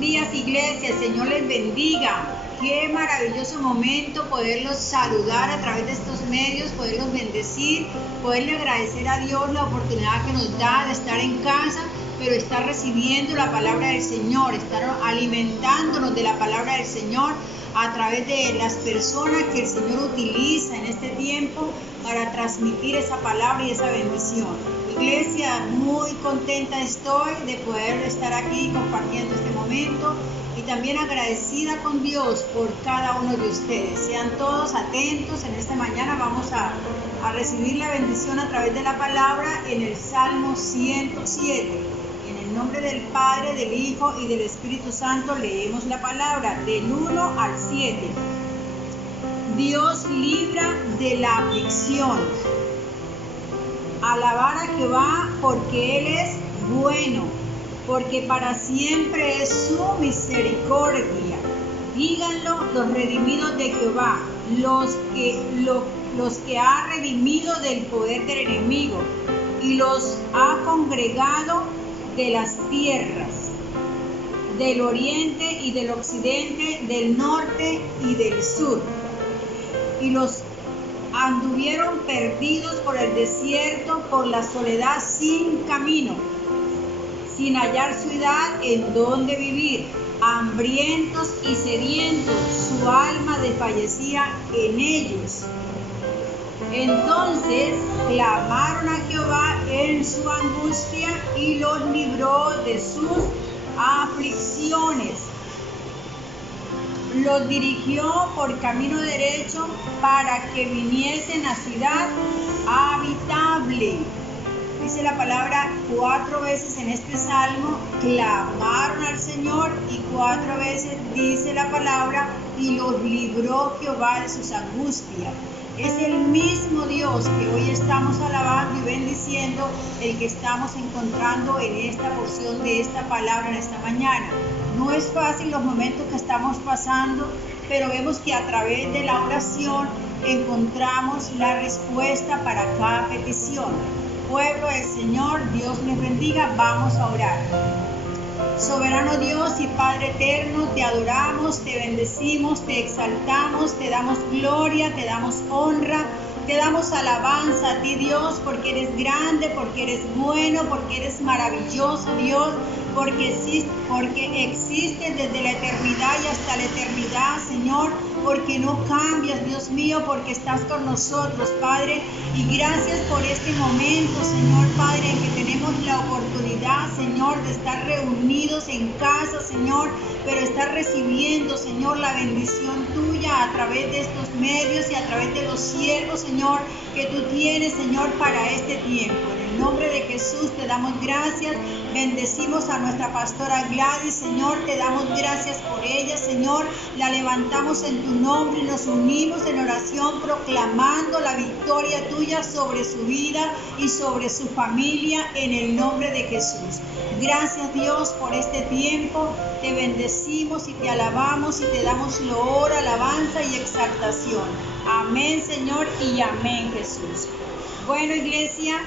Buenos días, iglesia, el Señor les bendiga. Qué maravilloso momento poderlos saludar a través de estos medios, poderlos bendecir, poderle agradecer a Dios la oportunidad que nos da de estar en casa, pero estar recibiendo la palabra del Señor, estar alimentándonos de la palabra del Señor a través de las personas que el Señor utiliza en este tiempo para transmitir esa palabra y esa bendición. Iglesia, muy contenta estoy de poder estar aquí compartiendo este momento y también agradecida con Dios por cada uno de ustedes. Sean todos atentos, en esta mañana vamos a recibir la bendición a través de la palabra en el Salmo 107. En el nombre del Padre, del Hijo y del Espíritu Santo leemos la palabra del 1 al 7. Dios libra de la aflicción. Alabar a Jehová porque Él es bueno, porque para siempre es su misericordia. Díganlo los redimidos de Jehová, los que ha redimido del poder del enemigo y los ha congregado de las tierras, del oriente y del occidente, del norte y del sur. Y los anduvieron perdidos por el desierto, por la soledad sin camino, sin hallar ciudad en donde vivir, hambrientos y sedientos, su alma desfallecía en ellos. Entonces clamaron a Jehová en su angustia y los libró de sus aflicciones. Los dirigió por camino derecho para que viniesen a ciudad habitable. Dice la palabra 4 veces en este salmo, clamaron al Señor, y 4 veces dice la palabra, y los libró Jehová de sus angustias. Es el mismo Dios que hoy estamos alabando y bendiciendo, el que estamos encontrando en esta porción de esta palabra en esta mañana. No es fácil los momentos que estamos pasando, pero vemos que a través de la oración encontramos la respuesta para cada petición. Pueblo del Señor, Dios les bendiga. Vamos a orar. Soberano Dios y Padre eterno, te adoramos, te bendecimos, te exaltamos, te damos gloria, te damos honra, te damos alabanza a ti, Dios, porque eres grande, porque eres bueno, porque eres maravilloso, Dios, porque existes desde la eternidad y hasta la eternidad, Señor, porque no cambias, Dios mío, porque estás con nosotros, Padre, y gracias por este momento, Señor, Padre, en que tenemos la oportunidad, Señor, de estar reunidos en casa, Señor, pero estar recibiendo, Señor, la bendición tuya a través de estos medios y a través de los siervos, Señor, que tú tienes, Señor, para este tiempo. En el nombre de Jesús te damos gracias, bendecimos a nuestra pastora Gladys, Señor, te damos gracias por ella, Señor, la levantamos en tu nombre y nos unimos en oración proclamando la victoria tuya sobre su vida y sobre su familia en el nombre de Jesús. Gracias, Dios, por este tiempo, te bendecimos y te alabamos y te damos loor, alabanza y exaltación. Amén, Señor, y amén, Jesús. Bueno, iglesia,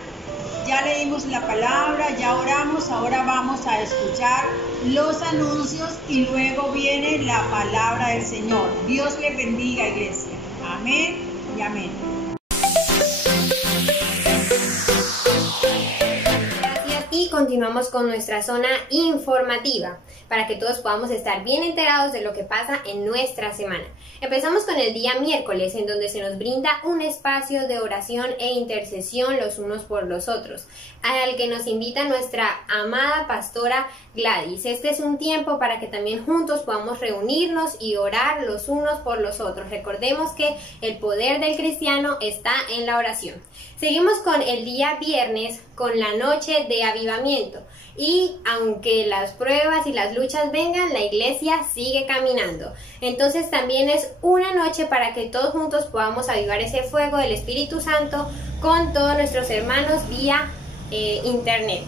ya leímos la palabra, ya oramos, ahora vamos a escuchar los anuncios y luego viene la palabra del Señor. Dios les bendiga, iglesia. Amén y amén. Y continuamos con nuestra zona informativa para que todos podamos estar bien enterados de lo que pasa en nuestra semana. Empezamos con el día miércoles, en donde se nos brinda un espacio de oración e intercesión los unos por los otros, al que nos invita nuestra amada pastora Gladys. Este es un tiempo para que también juntos podamos reunirnos y orar los unos por los otros. Recordemos que el poder del cristiano está en la oración. Seguimos con el día viernes, con la noche de avivamiento. Y aunque las pruebas y las luchas vengan, la iglesia sigue caminando. Entonces también es una noche para que todos juntos podamos avivar ese fuego del Espíritu Santo con todos nuestros hermanos vía internet.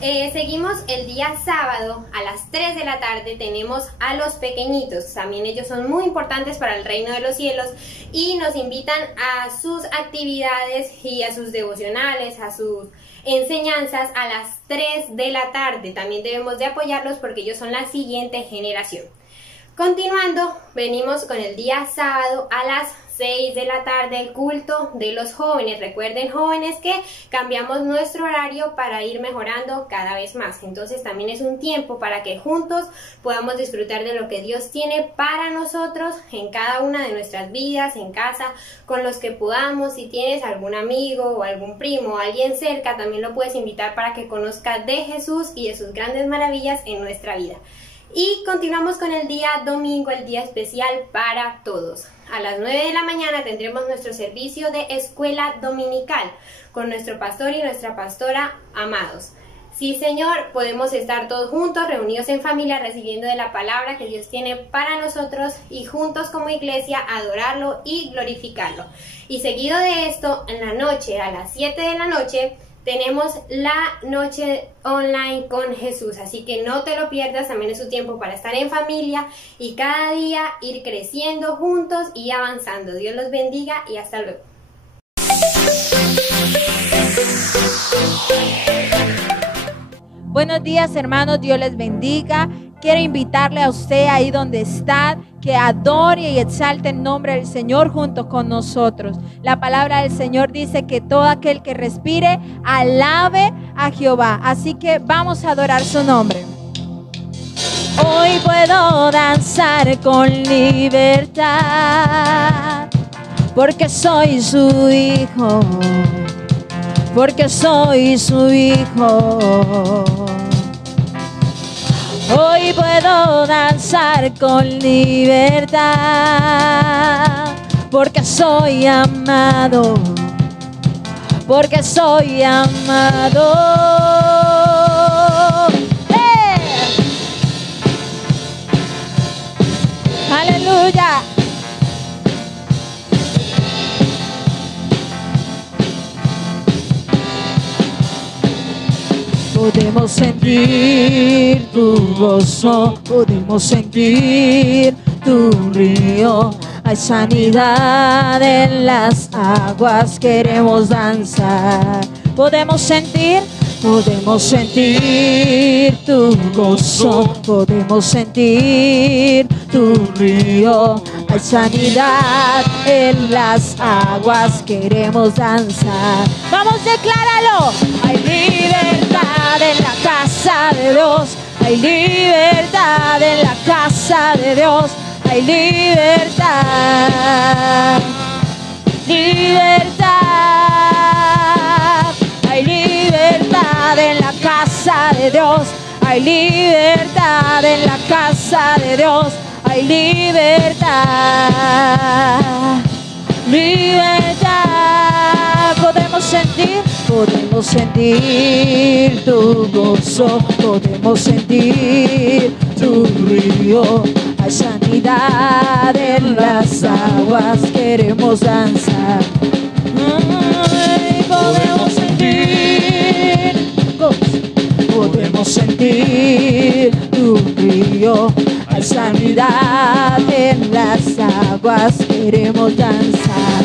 Seguimos el día sábado a las 3 de la tarde. Tenemos a los pequeñitos, también ellos son muy importantes para el reino de los cielos y nos invitan a sus actividades y a sus devocionales, a sus enseñanzas a las 3 de la tarde. También debemos de apoyarlos porque ellos son la siguiente generación. Continuando, venimos con el día sábado a las 6 de la tarde, el culto de los jóvenes. Recuerden, jóvenes, que cambiamos nuestro horario para ir mejorando cada vez más. Entonces también es un tiempo para que juntos podamos disfrutar de lo que Dios tiene para nosotros en cada una de nuestras vidas, en casa, con los que podamos. Si tienes algún amigo o algún primo o alguien cerca, también lo puedes invitar para que conozca de Jesús y de sus grandes maravillas en nuestra vida. Y continuamos con el día domingo, el día especial para todos. A las 9 de la mañana tendremos nuestro servicio de escuela dominical con nuestro pastor y nuestra pastora amados. Sí, Señor, podemos estar todos juntos, reunidos en familia, recibiendo de la palabra que Dios tiene para nosotros y juntos como iglesia adorarlo y glorificarlo. Y seguido de esto, en la noche, a las 7 de la noche, tenemos la noche online con Jesús, así que no te lo pierdas. También es un tiempo para estar en familia y cada día ir creciendo juntos y avanzando. Dios los bendiga y hasta luego. Buenos días, hermanos, Dios les bendiga. Quiero invitarle a usted ahí donde está, que adore y exalte el nombre del Señor junto con nosotros. La palabra del Señor dice que todo aquel que respire, alabe a Jehová. Así que vamos a adorar su nombre. Hoy puedo danzar con libertad, porque soy su hijo, porque soy su hijo. Hoy puedo danzar con libertad, porque soy amado, porque soy amado. Aleluya. Podemos sentir tu gozo, podemos sentir tu río. Hay sanidad en las aguas, queremos danzar. Podemos sentir tu gozo, podemos sentir tu río. Hay sanidad en las aguas, queremos danzar. Vamos, decláralo. Hay libertad en la casa de Dios, hay libertad en la casa de Dios, hay libertad, libertad, hay libertad en la casa de Dios, hay libertad en la casa de Dios, hay libertad, libertad. Podemos sentir tu gozo, podemos sentir tu río. Hay sanidad en las aguas, queremos danzar. Podemos sentir gozo, podemos sentir tu río. Hay sanidad en las aguas, queremos danzar.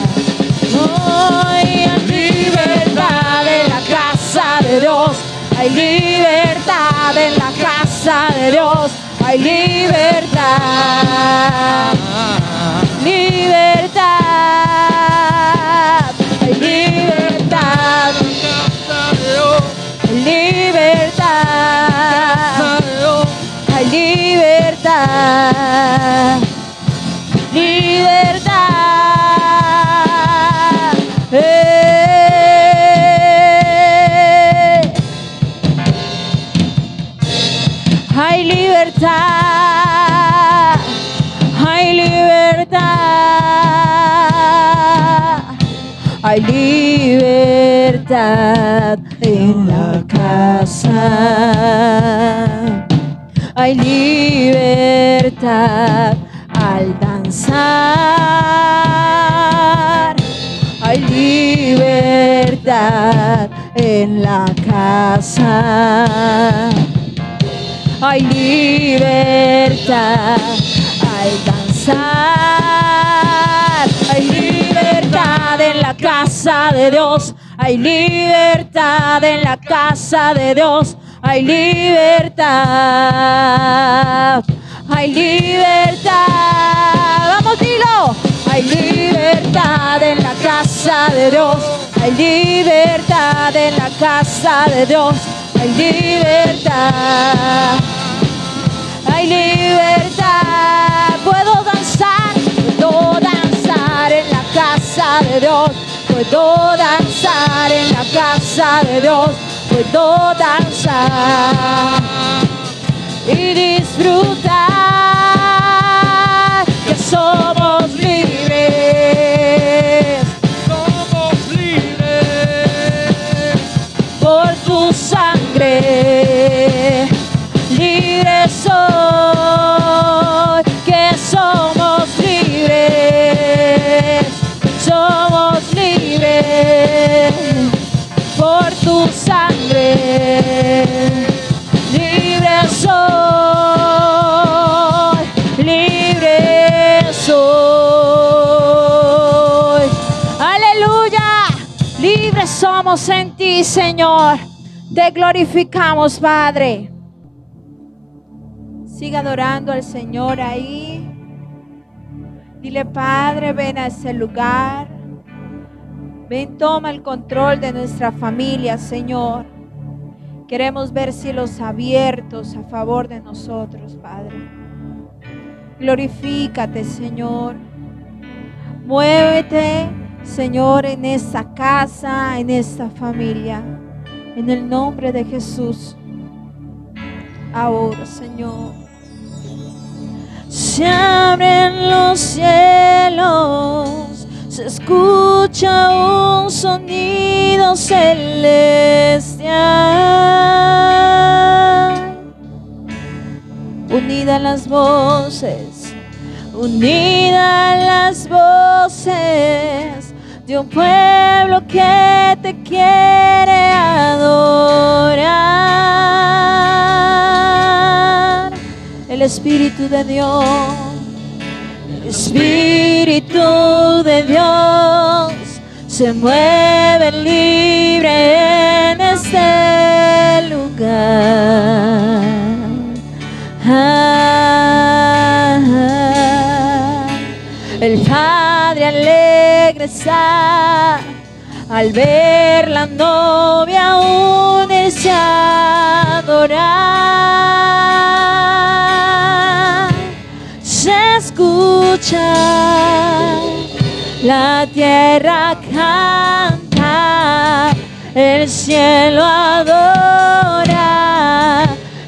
Hoy hay libertad en la casa de Dios, hay libertad en la casa de Dios, hay libertad, libertad, hay libertad, libertad, hay libertad, libertad. Hay libertad, hay libertad, hay libertad en la casa, hay libertad al danzar, hay libertad en la casa. Hay libertad al danzar. Hay libertad en la casa de Dios. Hay libertad en la casa de Dios. Hay libertad. Hay libertad. Vamos, dilo. Hay libertad en la casa de Dios. Hay libertad en la casa de Dios. Hay libertad. Hay libertad. Puedo danzar en la casa de Dios. Puedo danzar en la casa de Dios. Puedo danzar y disfrutar que somos libres. Somos libres Por tu sangre, libres soy, que somos libres. Somos libres por tu sangre. Libre soy, libre soy. Aleluya, libres somos en ti, Señor. Te glorificamos, Padre. Siga adorando al Señor ahí. Dile, Padre, ven a ese lugar. Ven, toma el control de nuestra familia, Señor. Queremos ver cielos abiertos a favor de nosotros, Padre. Glorifícate, Señor. Muévete, Señor, en esta casa, en esta familia. En el nombre de Jesús. Ahora, Señor. Se abren los cielos, se escucha un sonido celestial. Unidas las voces, unidas las voces de un pueblo que te quiere adorar. El Espíritu de Dios, el Espíritu de Dios se mueve libre en este lugar. El Padre alegre está al ver la novia unirse a adorar. Se escucha, la tierra canta, el cielo adora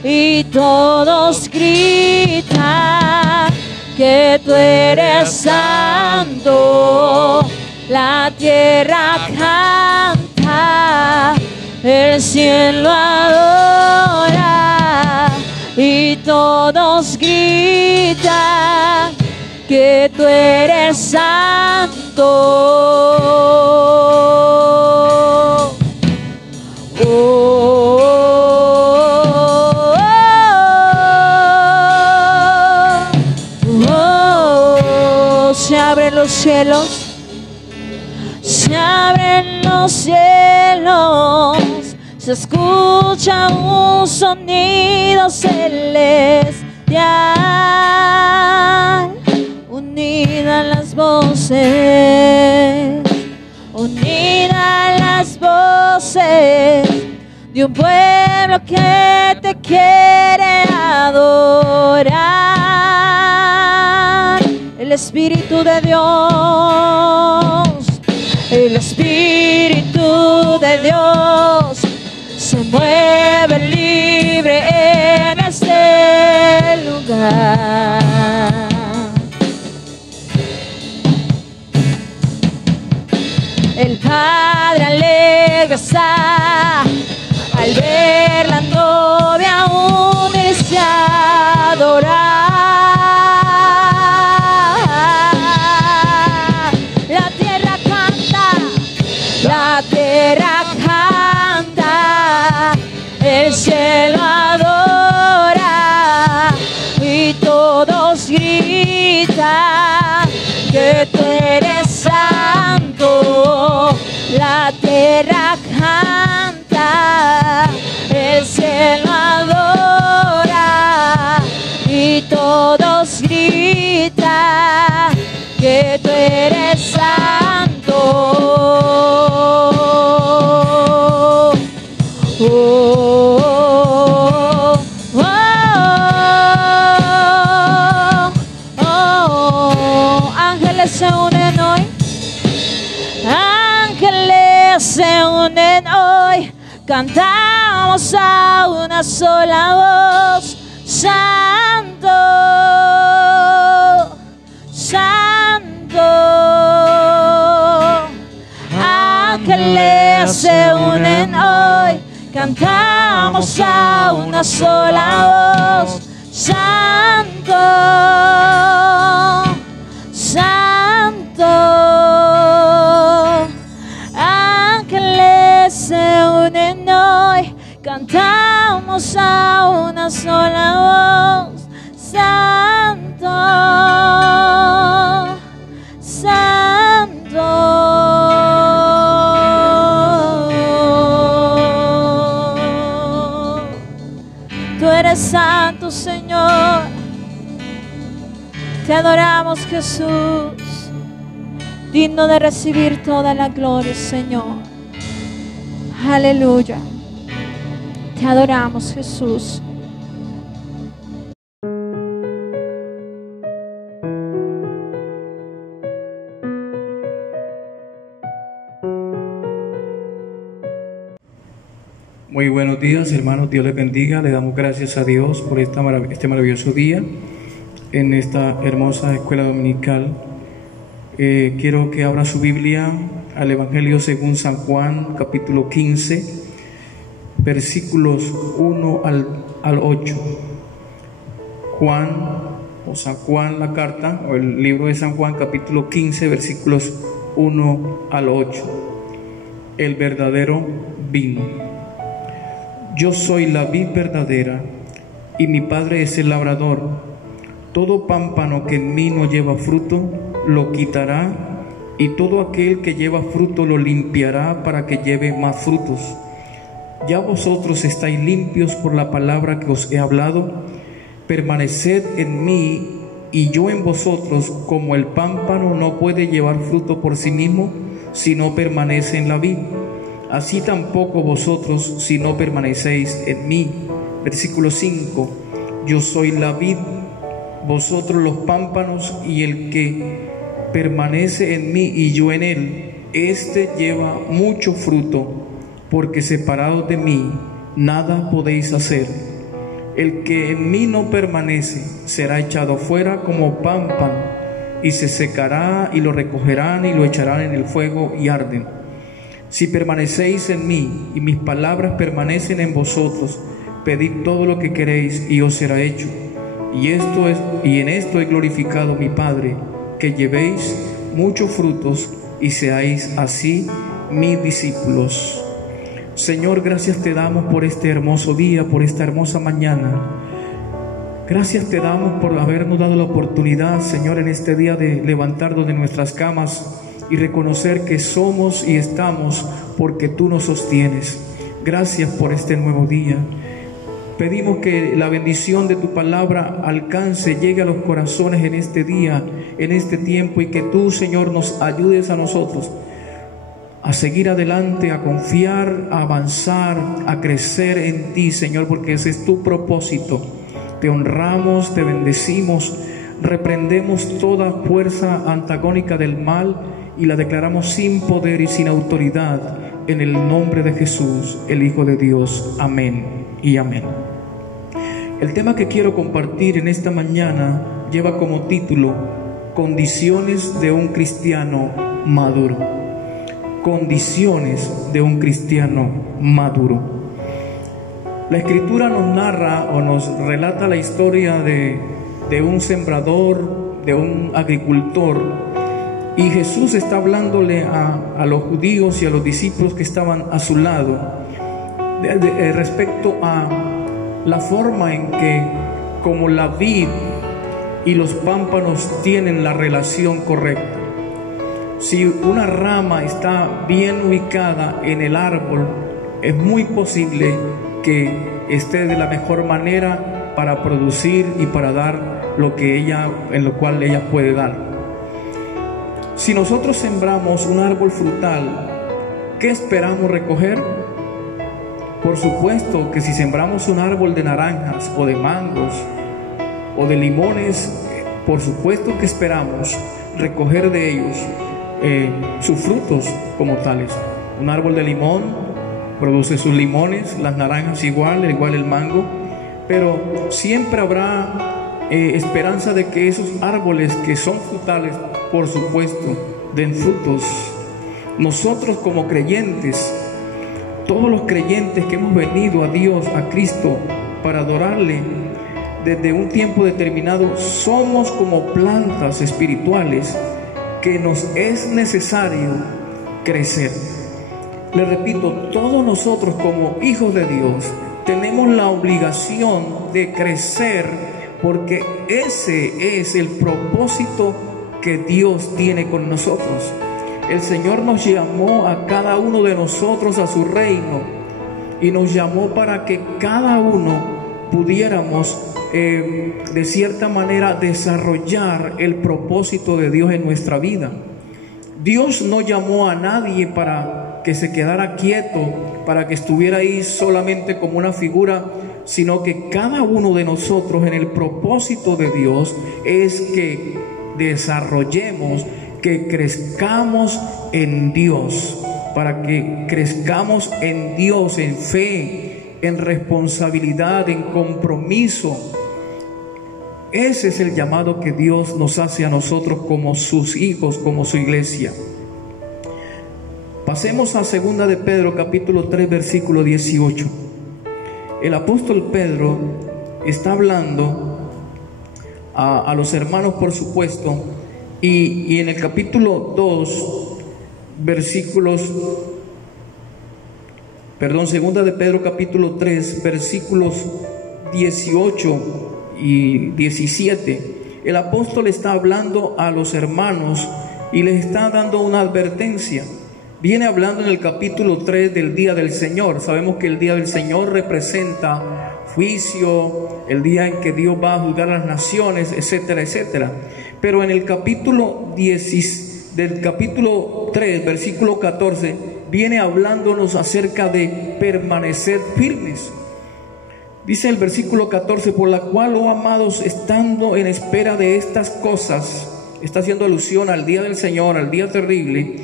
y todos gritan que tú eres santo. La tierra canta, el cielo adora y todos gritan que tú eres santo. Se abren los cielos. Se abren los cielos, se escucha un sonido celestial. Unidas las voces, unidas las voces de un pueblo que te quiere adorar. El Espíritu de Dios, el Espíritu de Dios se mueve libre en este lugar. El Padre alegre está al ver la novia unirse a adorar. La tierra canta, que tú eres santo. La tierra canta, el cielo adora y todos gritan que tú eres santo. Oh, oh, oh, oh. Ángeles se unen hoy. Ángeles se unen hoy. Cantamos a una sola voz. Santo, santo. Ángeles se unen hoy. Cantamos a una sola voz. Santo, santo. Ángeles se unen hoy. Cantamos a una sola voz. Santo, santo. Tú eres santo, Señor. Te adoramos, Jesús. Digno de recibir toda la gloria, Señor. Aleluya. Te adoramos, Jesús. Muy buenos días, hermanos. Dios les bendiga. Le damos gracias a Dios por este maravilloso día en esta hermosa escuela dominical. Quiero que abra su Biblia al Evangelio según San Juan, capítulo 15, versículos 1 al 8. Juan, o San Juan, la carta, o el libro de San Juan, capítulo 15, versículos 1 al 8. El verdadero vino. Yo soy la vid verdadera, y mi Padre es el labrador. Todo pámpano que en mí no lleva fruto, lo quitará, y todo aquel que lleva fruto lo limpiará para que lleve más frutos. Ya vosotros estáis limpios por la palabra que os he hablado. Permaneced en mí y yo en vosotros, como el pámpano no puede llevar fruto por sí mismo si no permanece en la vid. Así tampoco vosotros si no permanecéis en mí. Versículo 5. Yo soy la vid, vosotros los pámpanos, y el que permanece en mí y yo en él, éste lleva mucho fruto, porque separados de mí nada podéis hacer. El que en mí no permanece será echado fuera como pámpano, y se secará, y lo recogerán y lo echarán en el fuego y arden. Si permanecéis en mí y mis palabras permanecen en vosotros, pedid todo lo que queréis y os será hecho. Y en esto he glorificado a mi Padre, que llevéis muchos frutos y seáis así mis discípulos. Señor, gracias te damos por este hermoso día, por esta hermosa mañana. Gracias te damos por habernos dado la oportunidad, Señor, en este día de levantarnos de nuestras camas y reconocer que somos y estamos porque tú nos sostienes. Gracias por este nuevo día. Pedimos que la bendición de tu palabra alcance, llegue a los corazones en este día, en este tiempo, y que tú, Señor, nos ayudes a nosotros a seguir adelante, a confiar, a avanzar, a crecer en ti, Señor, porque ese es tu propósito. Te honramos, te bendecimos, reprendemos toda fuerza antagónica del mal y la declaramos sin poder y sin autoridad en el nombre de Jesús, el Hijo de Dios. Amén y amén. El tema que quiero compartir en esta mañana lleva como título Condiciones de un cristiano maduro. Condiciones de un cristiano maduro. La Escritura nos narra o nos relata la historia de un sembrador, de un agricultor. Y Jesús está hablándole a los judíos y a los discípulos que estaban a su lado respecto a la forma en que, como la vid y los pámpanos tienen la relación correcta. si una rama está bien ubicada en el árbol, es muy posible que esté de la mejor manera para producir y para dar en lo cual ella puede dar. Si nosotros sembramos un árbol frutal, ¿qué esperamos recoger? Por supuesto que si sembramos un árbol de naranjas o de mangos o de limones, por supuesto que esperamos recoger de ellos sus frutos como tales. Un árbol de limón produce sus limones, las naranjas igual el mango, pero siempre habrá esperanza de que esos árboles que son frutales, por supuesto, den frutos. Nosotros como creyentes, todos los creyentes que hemos venido a Dios, a Cristo, para adorarle desde un tiempo determinado, somos como plantas espirituales que nos es necesario crecer. Le repito, todos nosotros como hijos de Dios tenemos la obligación de crecer, porque ese es el propósito que Dios tiene con nosotros. El Señor nos llamó a cada uno de nosotros a su reino y nos llamó para que cada uno pudiéramos de cierta manera desarrollar el propósito de Dios en nuestra vida. Dios no llamó a nadie para que se quedara quieto, para que estuviera ahí solamente como una figura, sino que cada uno de nosotros, en el propósito de Dios, es que desarrollemos, que crezcamos en Dios, para que crezcamos en Dios, en fe, en responsabilidad, en compromiso. Ese es el llamado que Dios nos hace a nosotros como sus hijos, como su iglesia. Pasemos a 2 de Pedro capítulo 3 versículo 18. El apóstol Pedro está hablando a los hermanos, por supuesto, y en el capítulo 2 versículos, 2 de Pedro capítulo 3 versículos 18 y 17, el apóstol está hablando a los hermanos y les está dando una advertencia. Viene hablando en el capítulo 3 del día del Señor. Sabemos que el día del Señor representa juicio, el día en que Dios va a juzgar a las naciones, etcétera, etcétera. Pero en el capítulo 3, versículo 14, viene hablándonos acerca de permanecer firmes. Dice el versículo 14: por la cual, oh amados, estando en espera de estas cosas, está haciendo alusión al día del Señor, al día terrible,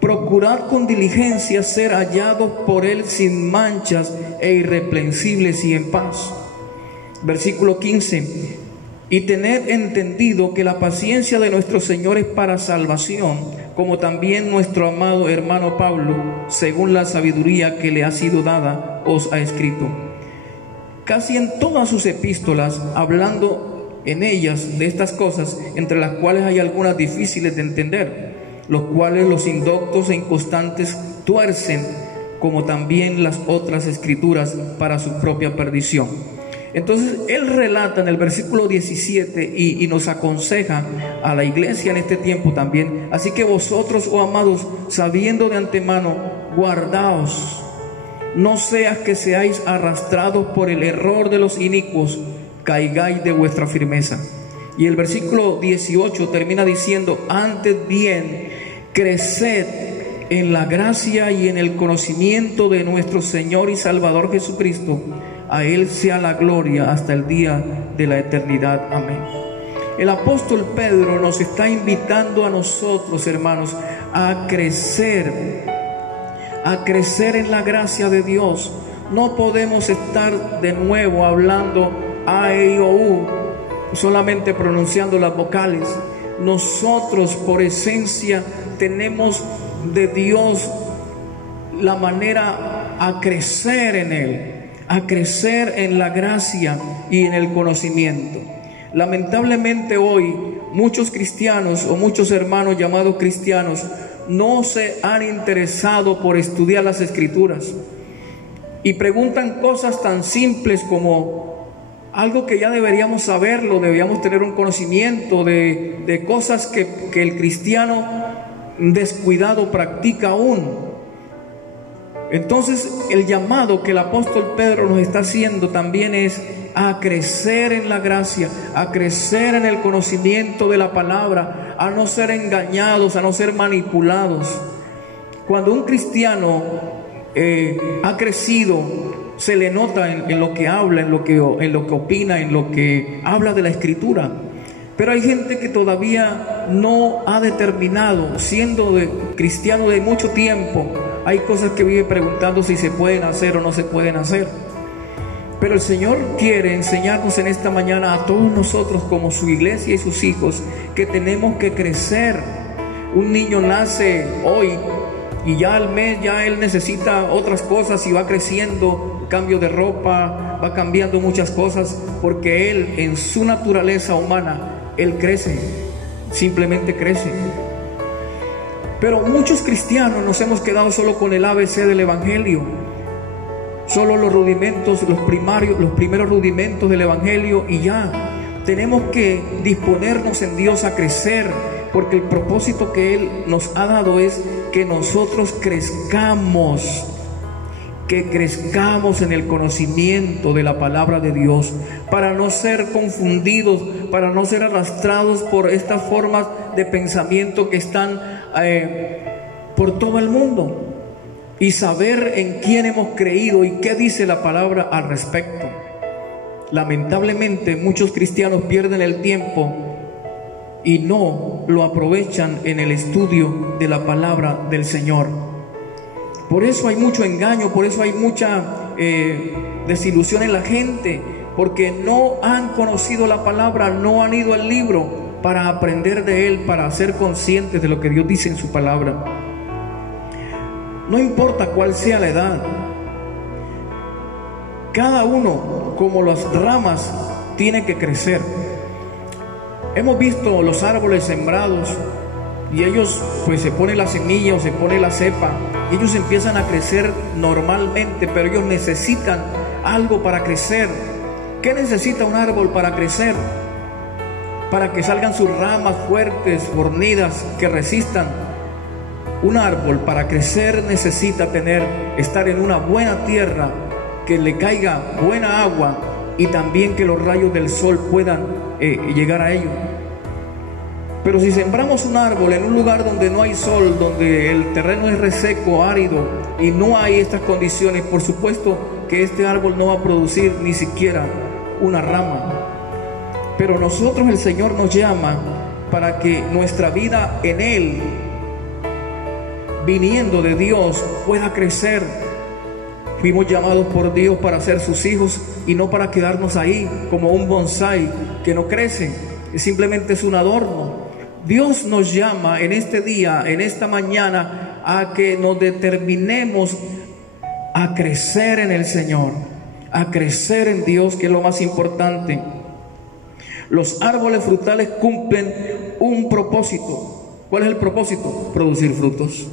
procurad con diligencia ser hallados por Él sin manchas e irreprensibles y en paz. Versículo 15: y tened entendido que la paciencia de nuestro Señor es para salvación, como también nuestro amado hermano Pablo, según la sabiduría que le ha sido dada, os ha escrito. Casi en todas sus epístolas, hablando en ellas de estas cosas, entre las cuales hay algunas difíciles de entender, los cuales los indoctos e inconstantes tuercen, como también las otras escrituras, para su propia perdición. Entonces él relata en el versículo 17 y nos aconseja a la iglesia en este tiempo también: así que vosotros, oh amados, sabiendo de antemano, guardaos, no seas que seáis arrastrados por el error de los inicuos, caigáis de vuestra firmeza. Y el versículo 18 termina diciendo: antes bien, creced en la gracia y en el conocimiento de nuestro Señor y Salvador Jesucristo. A Él sea la gloria hasta el día de la eternidad. Amén. El apóstol Pedro nos está invitando a nosotros, hermanos, a crecer en la gracia de Dios. No podemos estar de nuevo hablando A, E, I, O, U, solamente pronunciando las vocales. Nosotros, por esencia, tenemos de Dios la manera a crecer en Él, a crecer en la gracia y en el conocimiento. Lamentablemente hoy muchos cristianos o muchos hermanos llamados cristianos no se han interesado por estudiar las escrituras y preguntan cosas tan simples como algo que ya deberíamos saberlo, deberíamos tener un conocimiento de cosas que el cristiano descuidado practica aún. Entonces el llamado que el apóstol Pedro nos está haciendo también es a crecer en la gracia, a crecer en el conocimiento de la palabra, a no ser engañados, a no ser manipulados. Cuando un cristiano ha crecido, se le nota en lo que habla, en lo que opina, en lo que habla de la Escritura. Pero hay gente que todavía no ha determinado, siendo cristiano de mucho tiempo, hay cosas que vive preguntando si se pueden hacer o no se pueden hacer. Pero el Señor quiere enseñarnos en esta mañana a todos nosotros como su iglesia y sus hijos que tenemos que crecer. Un niño nace hoy y ya al mes ya él necesita otras cosas y va creciendo, cambio de ropa, va cambiando muchas cosas, porque él en su naturaleza humana, él crece, simplemente crece. Pero muchos cristianos nos hemos quedado solo con el ABC del Evangelio, solo los rudimentos, los primeros rudimentos del Evangelio, y ya. Tenemos que disponernos en Dios a crecer, porque el propósito que Él nos ha dado es que nosotros crezcamos, en el conocimiento de la palabra de Dios, para no ser confundidos, para no ser arrastrados por estas formas de pensamiento que están por todo el mundo, y saber en quién hemos creído y qué dice la palabra al respecto. Lamentablemente muchos cristianos pierden el tiempo y no lo aprovechan en el estudio de la palabra del Señor. Por eso hay mucho engaño, por eso hay mucha desilusión en la gente, porque no han conocido la palabra, no han ido al libro para aprender de él, para ser conscientes de lo que Dios dice en su palabra. No importa cuál sea la edad, cada uno, como las ramas, tiene que crecer. Hemos visto los árboles sembrados y ellos, pues, se pone la semilla o se pone la cepa y ellos empiezan a crecer normalmente, pero ellos necesitan algo para crecer. ¿Qué necesita un árbol para crecer? Para que salgan sus ramas fuertes, fornidas, que resistan. Un árbol para crecer necesita estar en una buena tierra, que le caiga buena agua y también que los rayos del sol puedan llegar a ello. Pero si sembramos un árbol en un lugar donde no hay sol, donde el terreno es reseco, árido, y no hay estas condiciones, por supuesto que este árbol no va a producir ni siquiera una rama. Pero nosotros, el Señor nos llama para que nuestra vida en Él, viniendo de Dios, pueda crecer. Fuimos llamados por Dios para ser sus hijos y no para quedarnos ahí como un bonsái que no crece, simplemente es un adorno. Dios nos llama en este día, en esta mañana, a que nos determinemos a crecer en el Señor, a crecer en Dios, que es lo más importante. Los árboles frutales cumplen un propósito. ¿Cuál es el propósito? Producir frutos.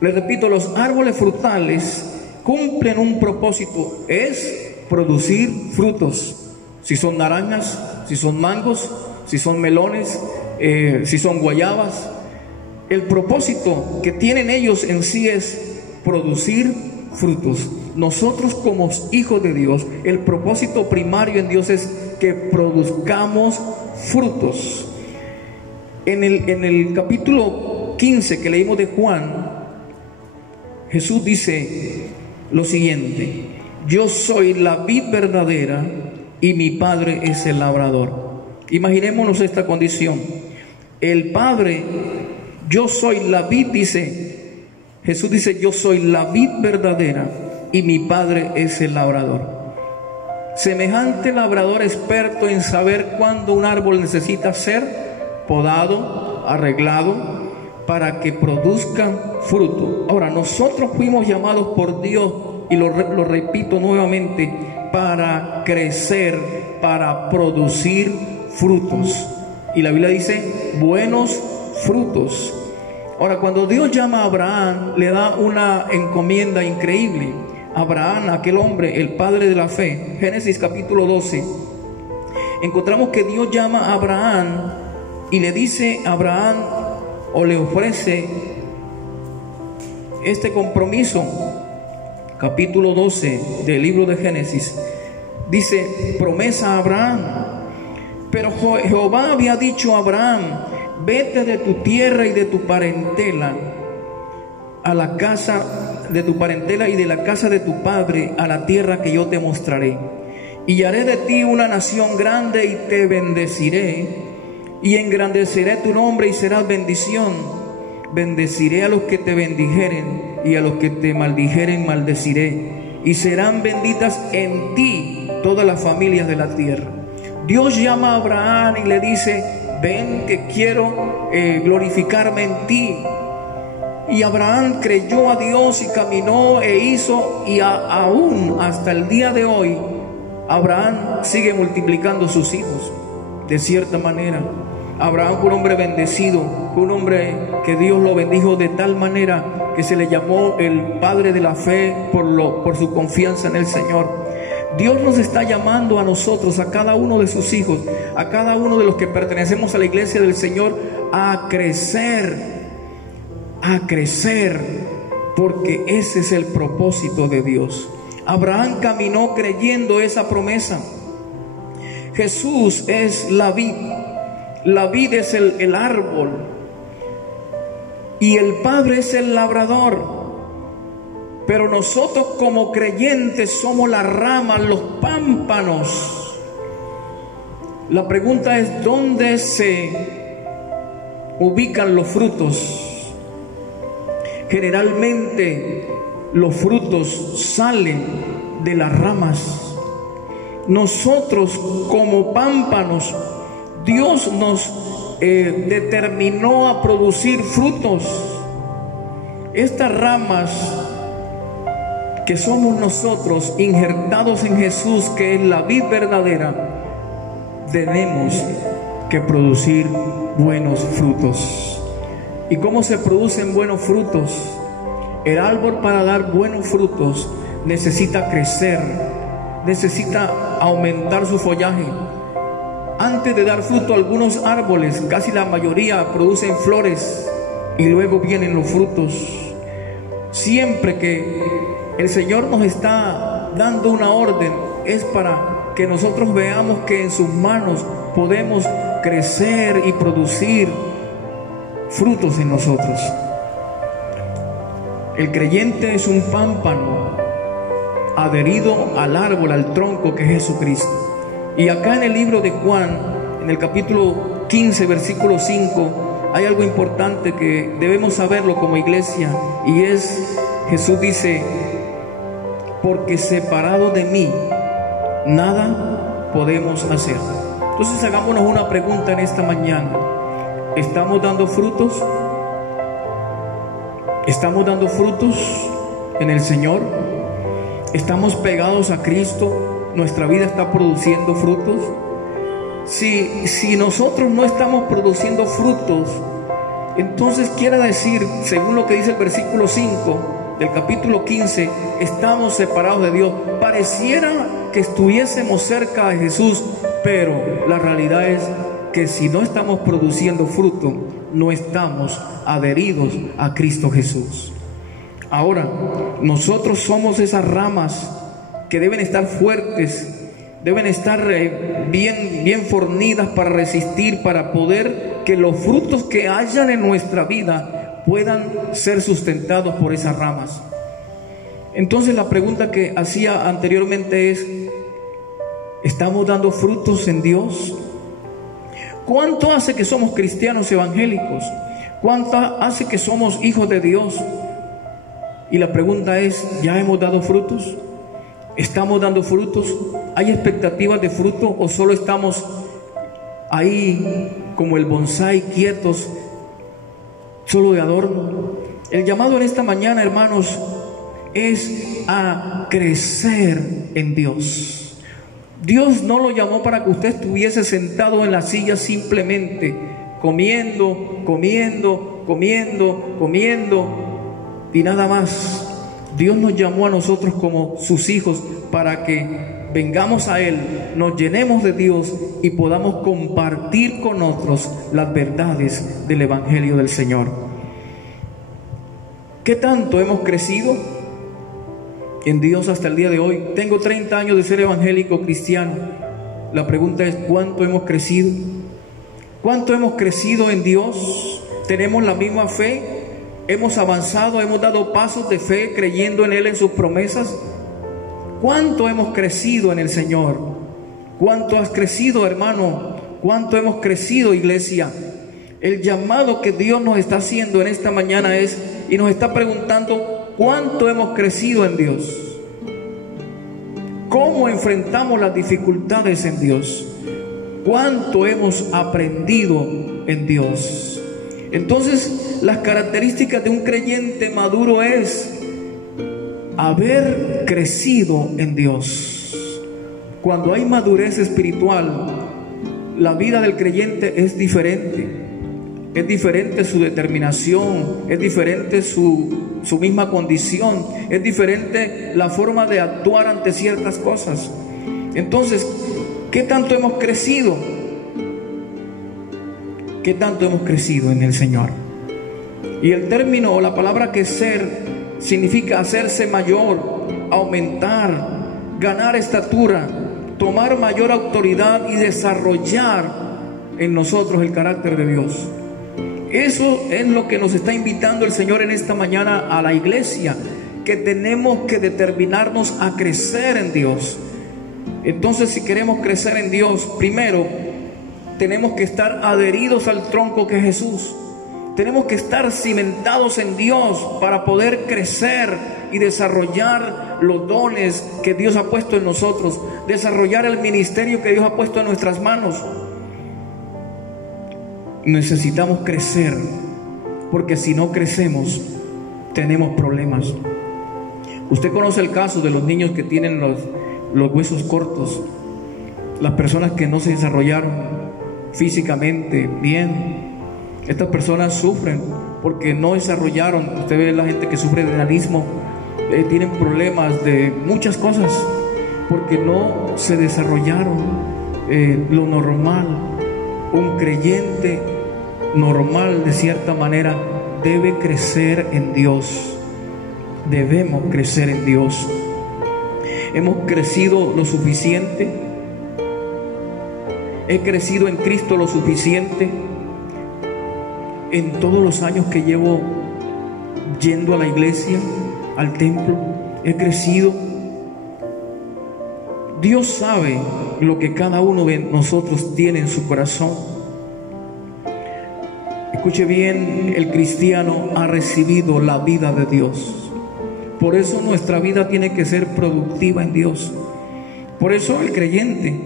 Les repito, los árboles frutales cumplen un propósito, es producir frutos. Si son naranjas, si son mangos, si son melones, si son guayabas, el propósito que tienen ellos en sí es producir frutos. Nosotros como hijos de Dios, el propósito primario en Dios es que produzcamos frutos. En el capítulo 15 que leímos de Juan, Jesús dice lo siguiente: yo soy la vid verdadera y mi Padre es el labrador. Imaginémonos esta condición. El Padre, yo soy la vid, dice Jesús, dice yo soy la vid verdadera y mi Padre es el labrador. Semejante labrador experto en saber cuándo un árbol necesita ser podado, arreglado, para que produzca fruto. Ahora, nosotros fuimos llamados por Dios, y lo repito nuevamente, para crecer, para producir frutos. Y la Biblia dice buenos frutos. Ahora, cuando Dios llama a Abraham, le da una encomienda increíble. Abraham, aquel hombre, el padre de la fe, Génesis capítulo 12, encontramos que Dios llama a Abraham y le dice a Abraham o le ofrece este compromiso. Capítulo 12 del libro de Génesis dice: promesa a Abraham. Pero Jehová había dicho a Abraham: vete de tu tierra y de tu parentela a la casa de tu parentela y de la casa de tu padre a la tierra que yo te mostraré, y haré de ti una nación grande y te bendeciré y engrandeceré tu nombre y serás bendición. Bendeciré a los que te bendijeren y a los que te maldijeren maldeciré, y serán benditas en ti todas las familias de la tierra. Dios llama a Abraham y le dice: ven que quiero glorificarme en ti. Y Abraham creyó a Dios y caminó e hizo, y aún hasta el día de hoy Abraham sigue multiplicando sus hijos. De cierta manera, Abraham fue un hombre bendecido, fue un hombre que Dios lo bendijo de tal manera que se le llamó el padre de la fe por su confianza en el Señor. Dios nos está llamando a nosotros, a cada uno de sus hijos, a cada uno de los que pertenecemos a la iglesia del Señor, a crecer, porque ese es el propósito de Dios. Abraham caminó creyendo esa promesa. Jesús es la vid es el árbol, y el Padre es el labrador. Pero nosotros como creyentes somos las ramas, los pámpanos. La pregunta es: ¿dónde se ubican los frutos? Generalmente los frutos salen de las ramas. Nosotros como pámpanos, Dios nos determinó a producir frutos. Estas ramas que somos nosotros, injertados en Jesús, que es la vid verdadera, tenemos que producir buenos frutos. ¿Y cómo se producen buenos frutos? El árbol, para dar buenos frutos, necesita crecer, necesita aumentar su follaje. Antes de dar fruto, algunos árboles, casi la mayoría, producen flores y luego vienen los frutos. Siempre que el Señor nos está dando una orden, es para que nosotros veamos que en sus manos podemos crecer y producir frutos en nosotros. El creyente es un pámpano adherido al árbol, al tronco que es Jesucristo. Y acá en el libro de Juan, en el capítulo 15, versículo 5, hay algo importante que debemos saberlo como iglesia, y es: Jesús dice: porque separado de mí nada podemos hacer. Entonces hagámonos una pregunta en esta mañana: ¿estamos dando frutos? ¿Estamos dando frutos en el Señor? ¿Estamos pegados a Cristo? ¿Nuestra vida está produciendo frutos? Si nosotros no estamos produciendo frutos, entonces quiere decir, según lo que dice el versículo 5 del capítulo 15, estamos separados de Dios. Pareciera que estuviésemos cerca de Jesús, pero la realidad es que si no estamos produciendo fruto, no estamos adheridos a Cristo Jesús. Ahora, nosotros somos esas ramas que deben estar fuertes, deben estar bien fornidas para resistir, para poder que los frutos que hayan en nuestra vida puedan ser sustentados por esas ramas. Entonces la pregunta que hacía anteriormente es: ¿estamos dando frutos en Dios? ¿Cuánto hace que somos cristianos evangélicos? ¿Cuánto hace que somos hijos de Dios? Y la pregunta es: ¿ya hemos dado frutos? ¿Estamos dando frutos? ¿Hay expectativas de fruto o solo estamos ahí como el bonsái, quietos, solo de adorno? El llamado en esta mañana, hermanos, es a crecer en Dios. Dios no lo llamó para que usted estuviese sentado en la silla simplemente comiendo y nada más. Dios nos llamó a nosotros como sus hijos para que vengamos a Él, nos llenemos de Dios y podamos compartir con otros las verdades del Evangelio del Señor. ¿Qué tanto hemos crecido en Dios hasta el día de hoy? Tengo 30 años de ser evangélico cristiano. La pregunta es, ¿cuánto hemos crecido? ¿Cuánto hemos crecido en Dios? ¿Tenemos la misma fe? ¿Hemos avanzado? ¿Hemos dado pasos de fe creyendo en Él, en sus promesas? ¿Cuánto hemos crecido en el Señor? ¿Cuánto has crecido, hermano? ¿Cuánto hemos crecido, iglesia? El llamado que Dios nos está haciendo en esta mañana es, y nos está preguntando, ¿cuánto hemos crecido en Dios? ¿Cómo enfrentamos las dificultades en Dios? ¿Cuánto hemos aprendido en Dios? Entonces, las características de un creyente maduro es haber crecido en Dios. Cuando hay madurez espiritual, la vida del creyente es diferente. Es diferente su determinación, es diferente su misma condición, es diferente la forma de actuar ante ciertas cosas. Entonces, ¿qué tanto hemos crecido? ¿Qué tanto hemos crecido en el Señor? Y el término o la palabra crecer significa hacerse mayor, aumentar, ganar estatura, tomar mayor autoridad y desarrollar en nosotros el carácter de Dios. Eso es lo que nos está invitando el Señor en esta mañana a la iglesia, que tenemos que determinarnos a crecer en Dios. Entonces, si queremos crecer en Dios, primero tenemos que estar adheridos al tronco que es Jesús. Tenemos que estar cimentados en Dios para poder crecer y desarrollar los dones que Dios ha puesto en nosotros, desarrollar el ministerio que Dios ha puesto en nuestras manos. Necesitamos crecer, porque si no crecemos, tenemos problemas. Usted conoce el caso de los niños que tienen los huesos cortos, las personas que no se desarrollaron físicamente bien. Estas personas sufren porque no desarrollaron. Usted ve la gente que sufre de enanismo, tienen problemas de muchas cosas porque no se desarrollaron lo normal. Un creyente normal, de cierta manera, debe crecer en Dios. Debemos crecer en Dios. ¿Hemos crecido lo suficiente? ¿He crecido en Cristo lo suficiente? En todos los años que llevo yendo a la iglesia, al templo, he crecido. Dios sabe lo que cada uno de nosotros tiene en su corazón. Escuche bien, el cristiano ha recibido la vida de Dios. Por eso nuestra vida tiene que ser productiva en Dios. Por eso el creyente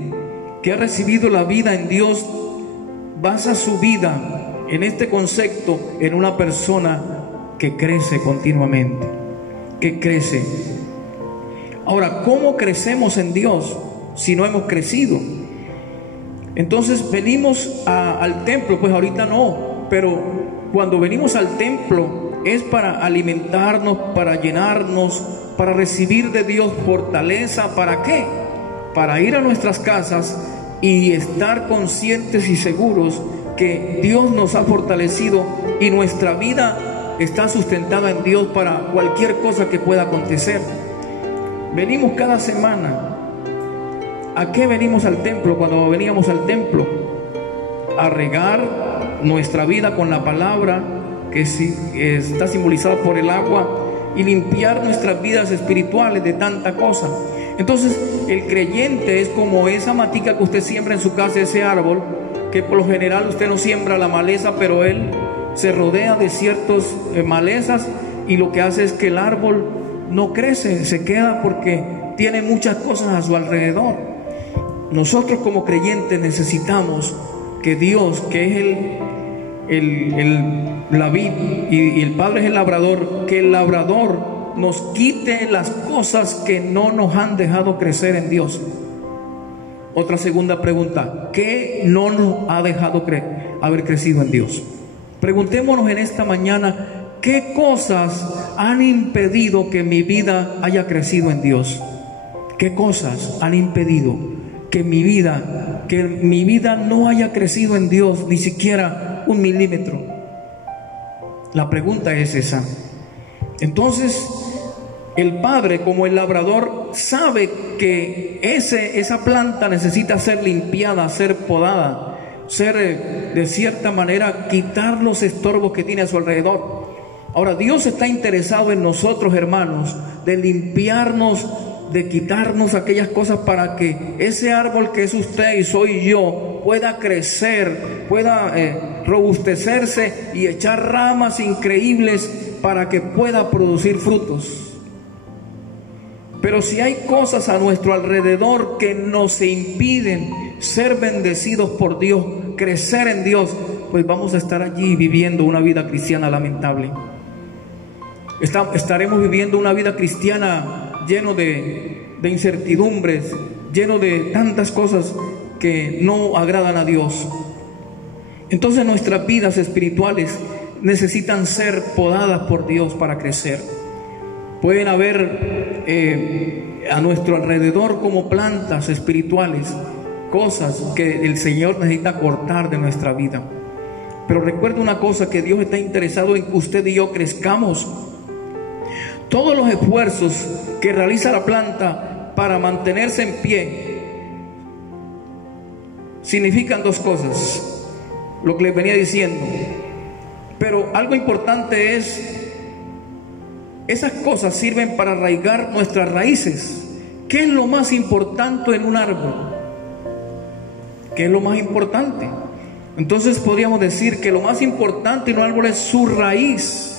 que ha recibido la vida en Dios basa su vida en este concepto, en una persona que crece continuamente, que crece. Ahora, ¿cómo crecemos en Dios si no hemos crecido? Entonces venimos al templo, pues ahorita no, pero cuando venimos al templo es para alimentarnos, para llenarnos, para recibir de Dios fortaleza. ¿Para qué? Para ir a nuestras casas y estar conscientes y seguros que Dios nos ha fortalecido y nuestra vida está sustentada en Dios para cualquier cosa que pueda acontecer. Venimos cada semana. ¿A qué venimos al templo? Cuando veníamos al templo, a regar nuestra vida con la palabra, que está simbolizada por el agua, y limpiar nuestras vidas espirituales de tanta cosa. Entonces, el creyente es como esa matica que usted siembra en su casa, ese árbol, que por lo general usted no siembra la maleza, pero él se rodea de ciertas malezas, y lo que hace es que el árbol no crece, se queda porque tiene muchas cosas a su alrededor. Nosotros como creyentes necesitamos que Dios, que es la vid y el Padre es el labrador, que el labrador nos quite las cosas que no nos han dejado crecer en Dios. Otra segunda pregunta: ¿qué no nos ha dejado haber crecido en Dios? Preguntémonos en esta mañana: ¿qué cosas han impedido que mi vida haya crecido en Dios? ¿Qué cosas han impedido que mi vida no haya crecido en Dios ni siquiera 1 milímetro? La pregunta es esa. Entonces, el padre, como el labrador, sabe que esa planta necesita ser limpiada, ser podada, ser de cierta manera, quitar los estorbos que tiene a su alrededor. Ahora, Dios está interesado en nosotros, hermanos, de limpiarnos, de quitarnos aquellas cosas para que ese árbol que es usted y soy yo pueda crecer, pueda robustecerse y echar ramas increíbles para que pueda producir frutos. Pero si hay cosas a nuestro alrededor que nos impiden ser bendecidos por Dios, crecer en Dios, pues vamos a estar allí viviendo una vida cristiana lamentable. Estaremos viviendo una vida cristiana lleno de incertidumbres, lleno de tantas cosas que no agradan a Dios. Entonces nuestras vidas espirituales necesitan ser podadas por Dios para crecer. Pueden haber a nuestro alrededor como plantas espirituales, cosas que el Señor necesita cortar de nuestra vida. Pero recuerda una cosa, que Dios está interesado en que usted y yo crezcamos. Todos los esfuerzos que realiza la planta para mantenerse en pie significan dos cosas, lo que les venía diciendo. Pero algo importante es, esas cosas sirven para arraigar nuestras raíces. ¿Qué es lo más importante en un árbol? ¿Qué es lo más importante? Entonces podríamos decir que lo más importante en un árbol es su raíz.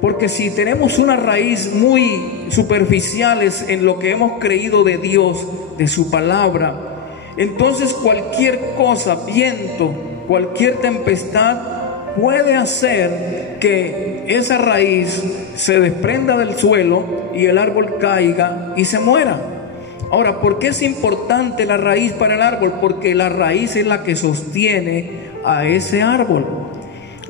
Porque si tenemos una raíz muy superficiales en lo que hemos creído de Dios, de su palabra, entonces cualquier cosa, viento, cualquier tempestad puede hacer que esa raíz se desprenda del suelo y el árbol caiga y se muera. Ahora, ¿por qué es importante la raíz para el árbol? Porque la raíz es la que sostiene a ese árbol.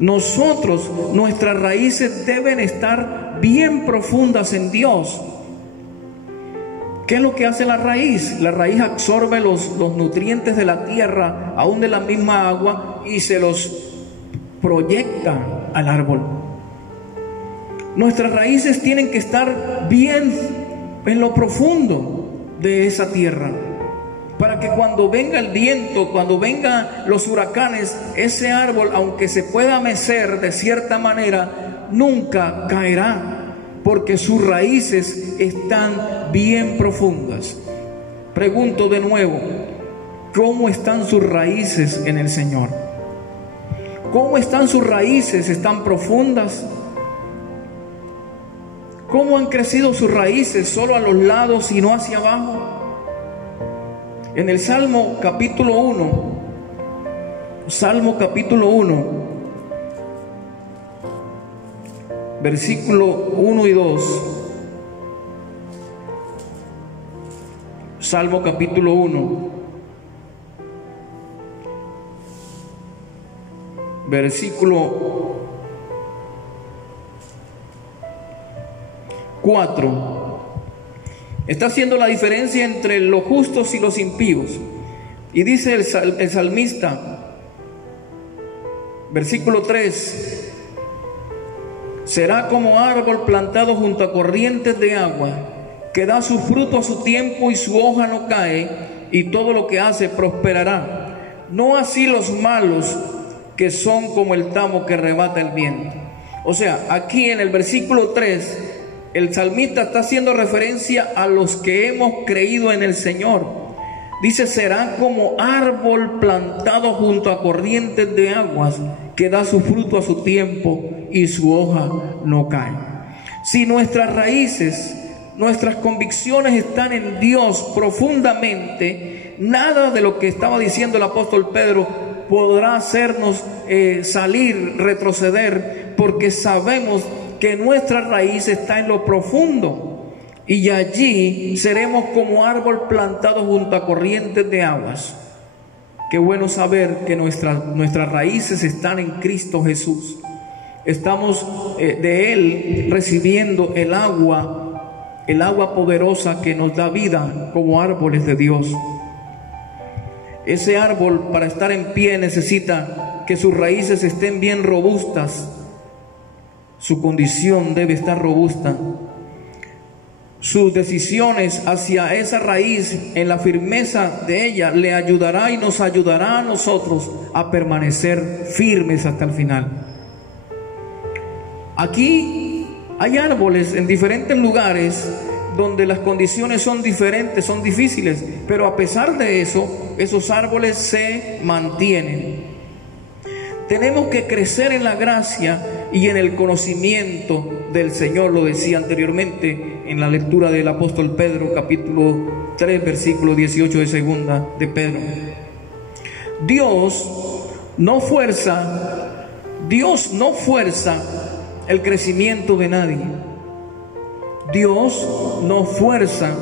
Nuestras raíces deben estar bien profundas en Dios. ¿Qué es lo que hace la raíz? La raíz absorbe los nutrientes de la tierra, aún de la misma agua, y se los proyecta al árbol. Nuestras raíces tienen que estar bien en lo profundo de esa tierra, para que cuando venga el viento, cuando vengan los huracanes, ese árbol, aunque se pueda mecer de cierta manera, nunca caerá, porque sus raíces están bien profundas. Pregunto de nuevo, ¿cómo están sus raíces en el Señor? ¿Cómo están sus raíces? ¿Están profundas? ¿Cómo han crecido sus raíces? ¿Solo a los lados y no hacia abajo? En el Salmo capítulo 1, versículo 1 y 2. Salmo capítulo 1, versículo 4. Está haciendo la diferencia entre los justos y los impíos. Y dice el salmista, versículo 3: será como árbol plantado junto a corrientes de agua, que da su fruto a su tiempo y su hoja no cae, y todo lo que hace prosperará. No así los malos, que son como el tamo que arrebata el viento. O sea, aquí en el versículo 3, el salmista está haciendo referencia a los que hemos creído en el Señor. Dice, será como árbol plantado junto a corrientes de aguas, que da su fruto a su tiempo y su hoja no cae. Si nuestras raíces, nuestras convicciones están en Dios profundamente, nada de lo que estaba diciendo el apóstol Pedro podrá hacernos retroceder, porque sabemos que nuestra raíz está en lo profundo, y allí seremos como árbol plantado junto a corrientes de aguas. Qué bueno saber que nuestras raíces están en Cristo Jesús. Estamos de Él recibiendo el agua el agua poderosa que nos da vida como árboles de Dios. Ese árbol, para estar en pie, necesita que sus raíces estén bien robustas. Su condición debe estar robusta. Sus decisiones hacia esa raíz, en la firmeza de ella, le ayudará y nos ayudará a nosotros a permanecer firmes hasta el final. Aquí hay árboles en diferentes lugares donde las condiciones son diferentes, son difíciles, pero a pesar de eso, esos árboles se mantienen. Tenemos que crecer en la gracia y en el conocimiento del Señor, lo decía anteriormente en la lectura del apóstol Pedro, capítulo 3, versículo 18 de segunda de Pedro. Dios no fuerza el crecimiento de nadie. Dios no fuerza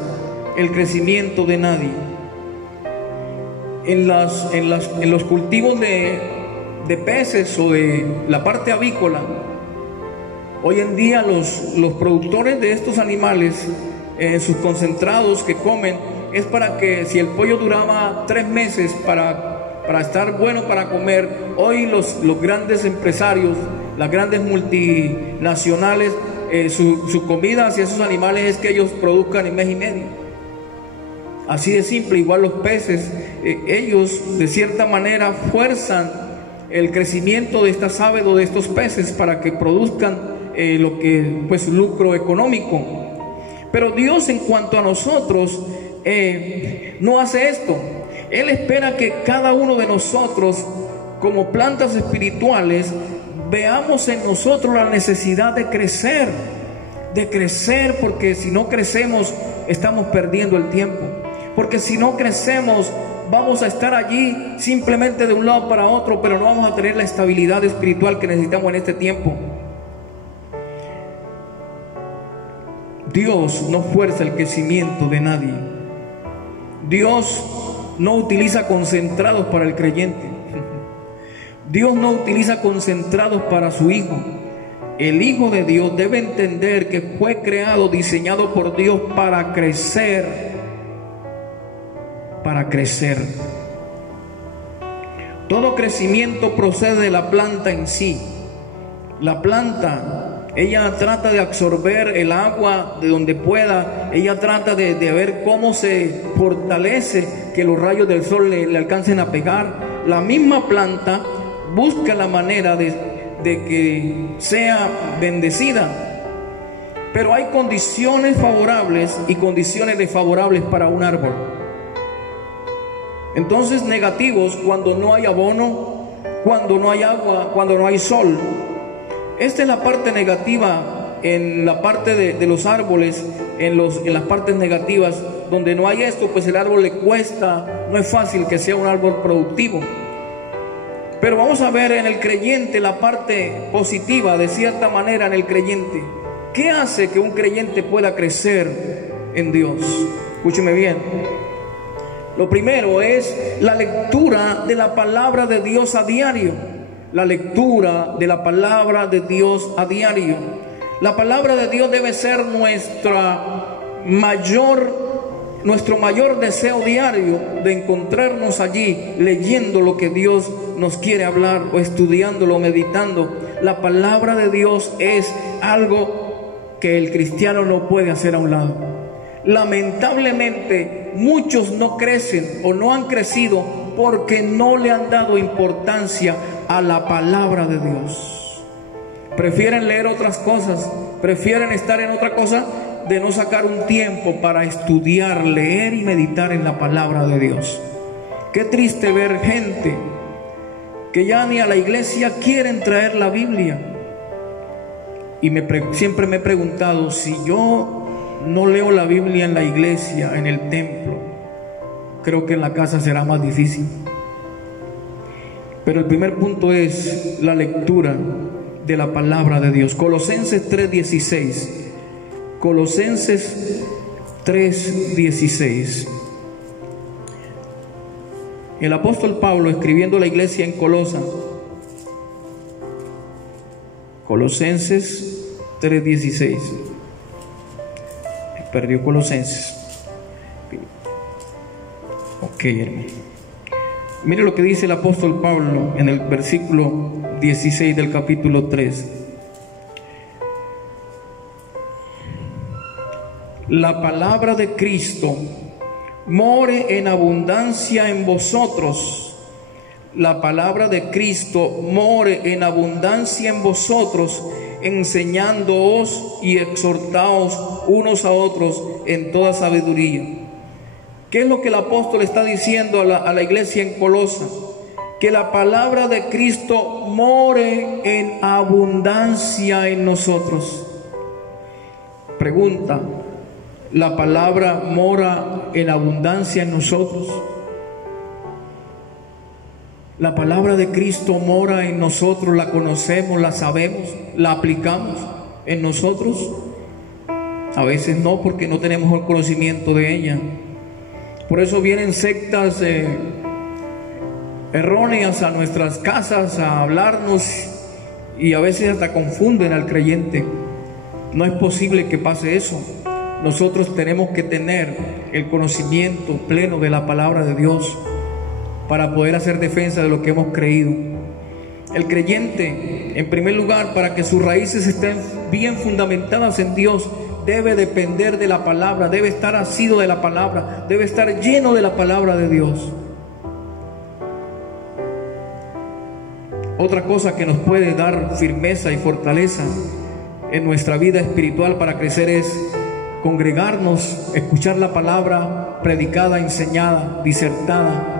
el crecimiento de nadie. En los cultivos de peces o de la parte avícola, hoy en día los productores de estos animales, sus concentrados que comen, es para que si el pollo duraba 3 meses para estar bueno para comer, hoy los grandes empresarios, las grandes multinacionales, su comida hacia esos animales es que ellos produzcan en mes y medio. Así de simple. Igual los peces, ellos de cierta manera fuerzan el crecimiento de estas aves o de estos peces para que produzcan lo que pues lucro económico. Pero Dios, en cuanto a nosotros, no hace esto. Él espera que cada uno de nosotros, como plantas espirituales, veamos en nosotros la necesidad de crecer, porque si no crecemos estamos perdiendo el tiempo, porque si no crecemos vamos a estar allí simplemente de un lado para otro, pero no vamos a tener la estabilidad espiritual que necesitamos en este tiempo. Dios no fuerza el crecimiento de nadie. Dios no utiliza concentrados para el creyente. Dios no utiliza concentrados para su Hijo. El Hijo de Dios debe entender que fue creado, diseñado por Dios para crecer. Para crecer. Todo crecimiento procede de la planta en sí. La planta, ella trata de absorber el agua de donde pueda. Ella trata de ver cómo se fortalece, que los rayos del sol le alcancen a pegar. La misma planta busca la manera de que sea bendecida, pero hay condiciones favorables y condiciones desfavorables para un árbol. Entonces, negativos cuando no hay abono, cuando no hay agua, cuando no hay sol. Esta es la parte negativa en la parte de los árboles, en las partes negativas donde no hay esto, pues el árbol le cuesta, no es fácil que sea un árbol productivo. Pero vamos a ver en el creyente la parte positiva, de cierta manera, en el creyente. ¿Qué hace que un creyente pueda crecer en Dios? Escúcheme bien. Lo primero es la lectura de la palabra de Dios a diario. La lectura de la palabra de Dios a diario. La palabra de Dios debe ser nuestro mayor deseo diario, de encontrarnos allí leyendo lo que Dios nos quiere hablar, o estudiándolo, meditando. La palabra de Dios es algo que el cristiano no puede hacer a un lado. Lamentablemente muchos no crecen o no han crecido porque no le han dado importancia a la palabra de Dios. Prefieren leer otras cosas, prefieren estar en otra cosa, de no sacar un tiempo para estudiar, leer y meditar en la palabra de Dios. Qué triste ver gente que ya ni a la iglesia quieren traer la Biblia. Y siempre me he preguntado, si yo no leo la Biblia en la iglesia, en el templo, creo que en la casa será más difícil. Pero el primer punto es la lectura de la palabra de Dios. Colosenses 3:16. Colosenses 3:16. El apóstol Pablo, escribiendo a la iglesia en Colosa, Colosenses 3:16. Perdió Colosenses. Ok, hermano. Mire lo que dice el apóstol Pablo en el versículo 16 del capítulo 3. La palabra de Cristo more en abundancia en vosotros. La palabra de Cristo more en abundancia en vosotros, enseñándoos y exhortaos unos a otros en toda sabiduría. ¿Qué es lo que el apóstol está diciendo a la iglesia en Colosa? Que la palabra de Cristo more en abundancia en nosotros. Pregunta: ¿la palabra mora en abundancia en nosotros? La palabra de Cristo mora en nosotros, la conocemos, la sabemos, la aplicamos en nosotros. A veces no, porque no tenemos el conocimiento de ella. Por eso vienen sectas erróneas a nuestras casas a hablarnos y a veces hasta confunden al creyente. No es posible que pase eso. Nosotros tenemos que tener el conocimiento pleno de la palabra de Dios para poder hacer defensa de lo que hemos creído. El creyente, en primer lugar, para que sus raíces estén bien fundamentadas en Dios, debe depender de la palabra, debe estar asido de la palabra, debe estar lleno de la palabra de Dios. Otra cosa que nos puede dar firmeza y fortaleza en nuestra vida espiritual para crecer es congregarnos, escuchar la palabra predicada, enseñada, disertada,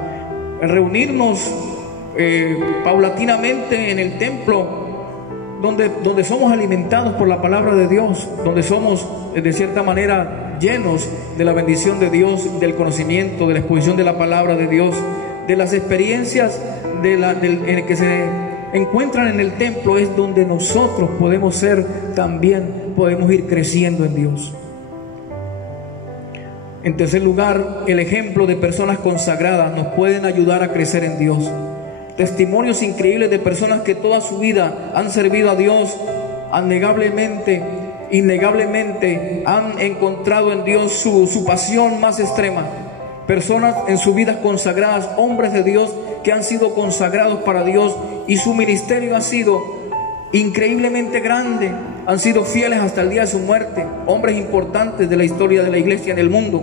reunirnos paulatinamente en el templo donde somos alimentados por la palabra de Dios, donde somos de cierta manera llenos de la bendición de Dios, del conocimiento, de la exposición de la palabra de Dios, de las experiencias en el que se encuentran en el templo. Es donde nosotros podemos ser también, podemos ir creciendo en Dios. En tercer lugar, el ejemplo de personas consagradas nos pueden ayudar a crecer en Dios. Testimonios increíbles de personas que toda su vida han servido a Dios, innegablemente han encontrado en Dios su pasión más extrema. Personas en sus vidas consagradas, hombres de Dios que han sido consagrados para Dios y su ministerio ha sido increíblemente grande, han sido fieles hasta el día de su muerte, hombres importantes de la historia de la iglesia en el mundo.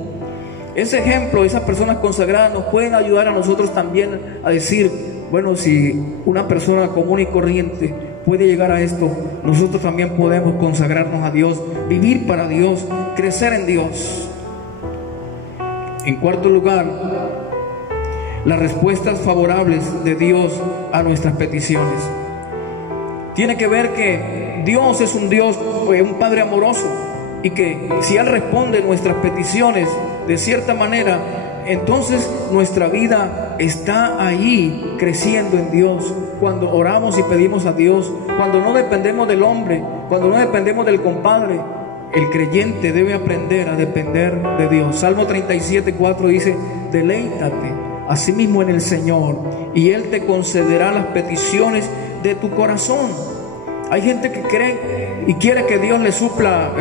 Ese ejemplo, esas personas consagradas nos pueden ayudar a nosotros también a decir: bueno, si una persona común y corriente puede llegar a esto, nosotros también podemos consagrarnos a Dios, vivir para Dios, crecer en Dios. En cuarto lugar, las respuestas favorables de Dios a nuestras peticiones. Tiene que ver que Dios es un Dios, un Padre amoroso, y que si Él responde nuestras peticiones de cierta manera, entonces nuestra vida está ahí creciendo en Dios. Cuando oramos y pedimos a Dios, cuando no dependemos del hombre, cuando no dependemos del compadre, el creyente debe aprender a depender de Dios. Salmo 37:4 dice: deleítate asimismo en el Señor y Él te concederá las peticiones de tu corazón. Hay gente que cree y quiere que Dios le supla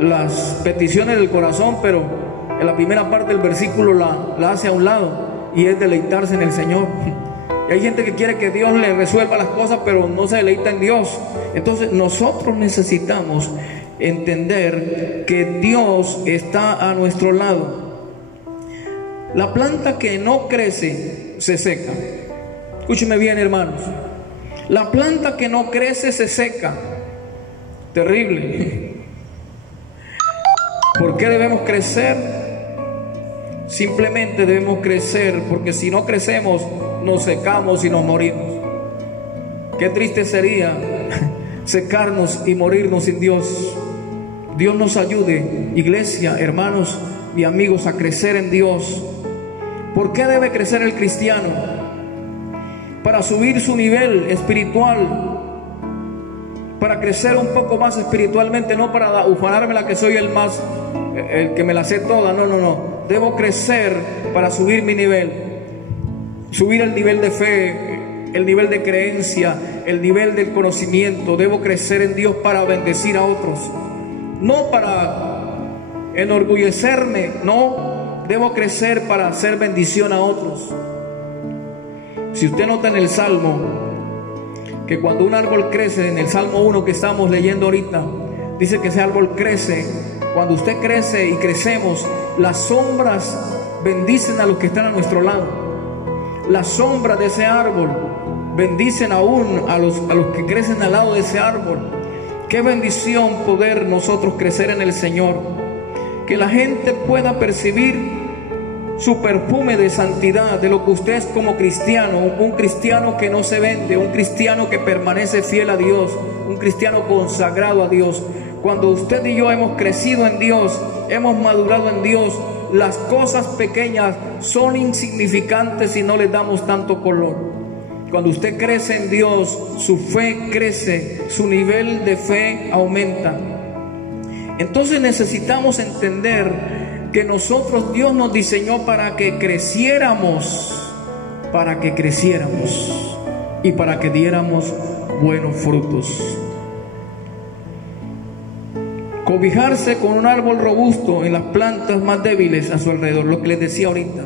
las peticiones del corazón, pero en la primera parte del versículo la hace a un lado, y es deleitarse en el Señor. Y hay gente que quiere que Dios le resuelva las cosas, pero no se deleita en Dios. Entonces nosotros necesitamos entender que Dios está a nuestro lado. La planta que no crece se seca. Escúcheme bien, hermanos. La planta que no crece se seca. Terrible. ¿Por qué debemos crecer? Simplemente debemos crecer porque si no crecemos nos secamos y nos morimos. Qué triste sería secarnos y morirnos sin Dios. Dios nos ayude, iglesia, hermanos y amigos, a crecer en Dios. ¿Por qué debe crecer el cristiano? Para subir su nivel espiritual, para crecer un poco más espiritualmente, no para ufanarme la que soy el que me la sé toda. No. Debo crecer para subir mi nivel, subir el nivel de fe, el nivel de creencia, el nivel del conocimiento. Debo crecer en Dios para bendecir a otros, no para enorgullecerme, no, debo crecer para hacer bendición a otros. Si usted nota en el Salmo, que cuando un árbol crece, en el Salmo 1 que estamos leyendo ahorita, dice que ese árbol crece. Cuando usted crece y crecemos, las sombras bendicen a los que están a nuestro lado. Las sombras de ese árbol bendicen aún a los que crecen al lado de ese árbol. Qué bendición poder nosotros crecer en el Señor. Que la gente pueda percibir su perfume de santidad, de lo que usted es como cristiano, un cristiano que no se vende, un cristiano que permanece fiel a Dios, un cristiano consagrado a Dios. Cuando usted y yo hemos crecido en Dios, hemos madurado en Dios, las cosas pequeñas son insignificantes y no les damos tanto color. Cuando usted crece en Dios, su fe crece, su nivel de fe aumenta. Entonces necesitamos entender que nosotros, Dios nos diseñó para que creciéramos y para que diéramos buenos frutos. Cobijarse con un árbol robusto en las plantas más débiles a su alrededor, lo que les decía ahorita.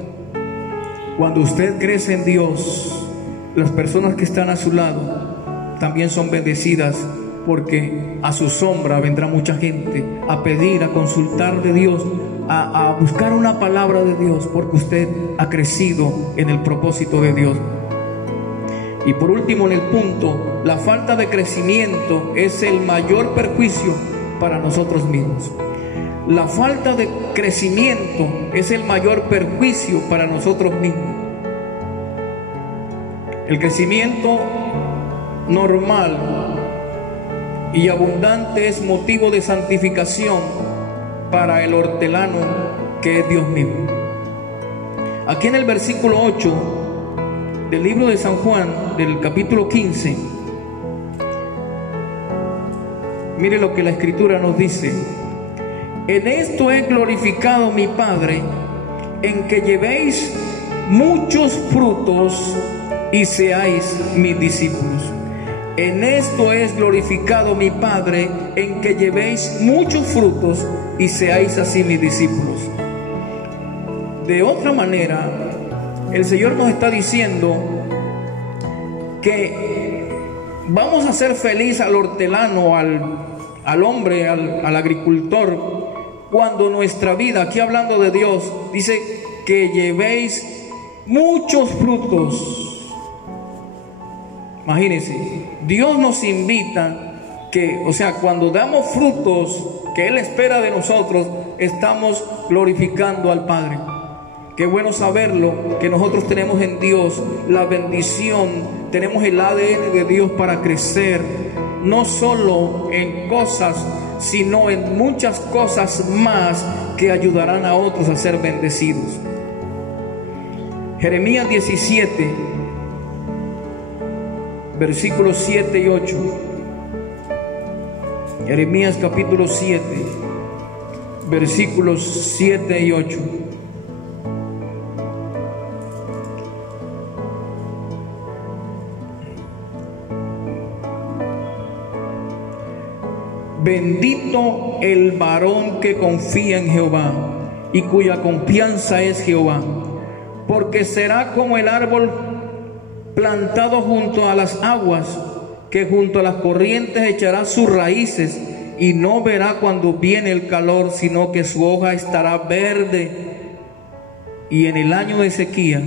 Cuando usted crece en Dios, las personas que están a su lado también son bendecidas, porque a su sombra vendrá mucha gente a pedir, a consultar de Dios, a buscar una palabra de Dios, porque usted ha crecido en el propósito de Dios. Y por último, en el punto, la falta de crecimiento es el mayor perjuicio para nosotros mismos. La falta de crecimiento es el mayor perjuicio para nosotros mismos. El crecimiento normal y abundante es motivo de santificación para el hortelano que es Dios mismo. Aquí en el versículo 8 del libro de San Juan, del capítulo 15, mire lo que la Escritura nos dice: en esto he glorificado mi Padre, en que llevéis muchos frutos y seáis mis discípulos. En esto es glorificado mi Padre, en que llevéis muchos frutos y seáis así mis discípulos. De otra manera, el Señor nos está diciendo que vamos a hacer feliz al hortelano, al hombre, al agricultor, cuando nuestra vida, aquí hablando de Dios, dice que llevéis muchos frutos. Imagínense, Dios nos invita que, o sea, cuando damos frutos que Él espera de nosotros, estamos glorificando al Padre. Qué bueno saberlo, que nosotros tenemos en Dios la bendición, tenemos el ADN de Dios para crecer, no solo en cosas, sino en muchas cosas más que ayudarán a otros a ser bendecidos. Jeremías 17, versículos 7 y 8. Jeremías capítulo 7, versículos 7 y 8. Bendito el varón que confía en Jehová y cuya confianza es Jehová, porque será como el árbol plantado junto a las aguas, que junto a las corrientes echará sus raíces y no verá cuando viene el calor, sino que su hoja estará verde, y en el año de sequía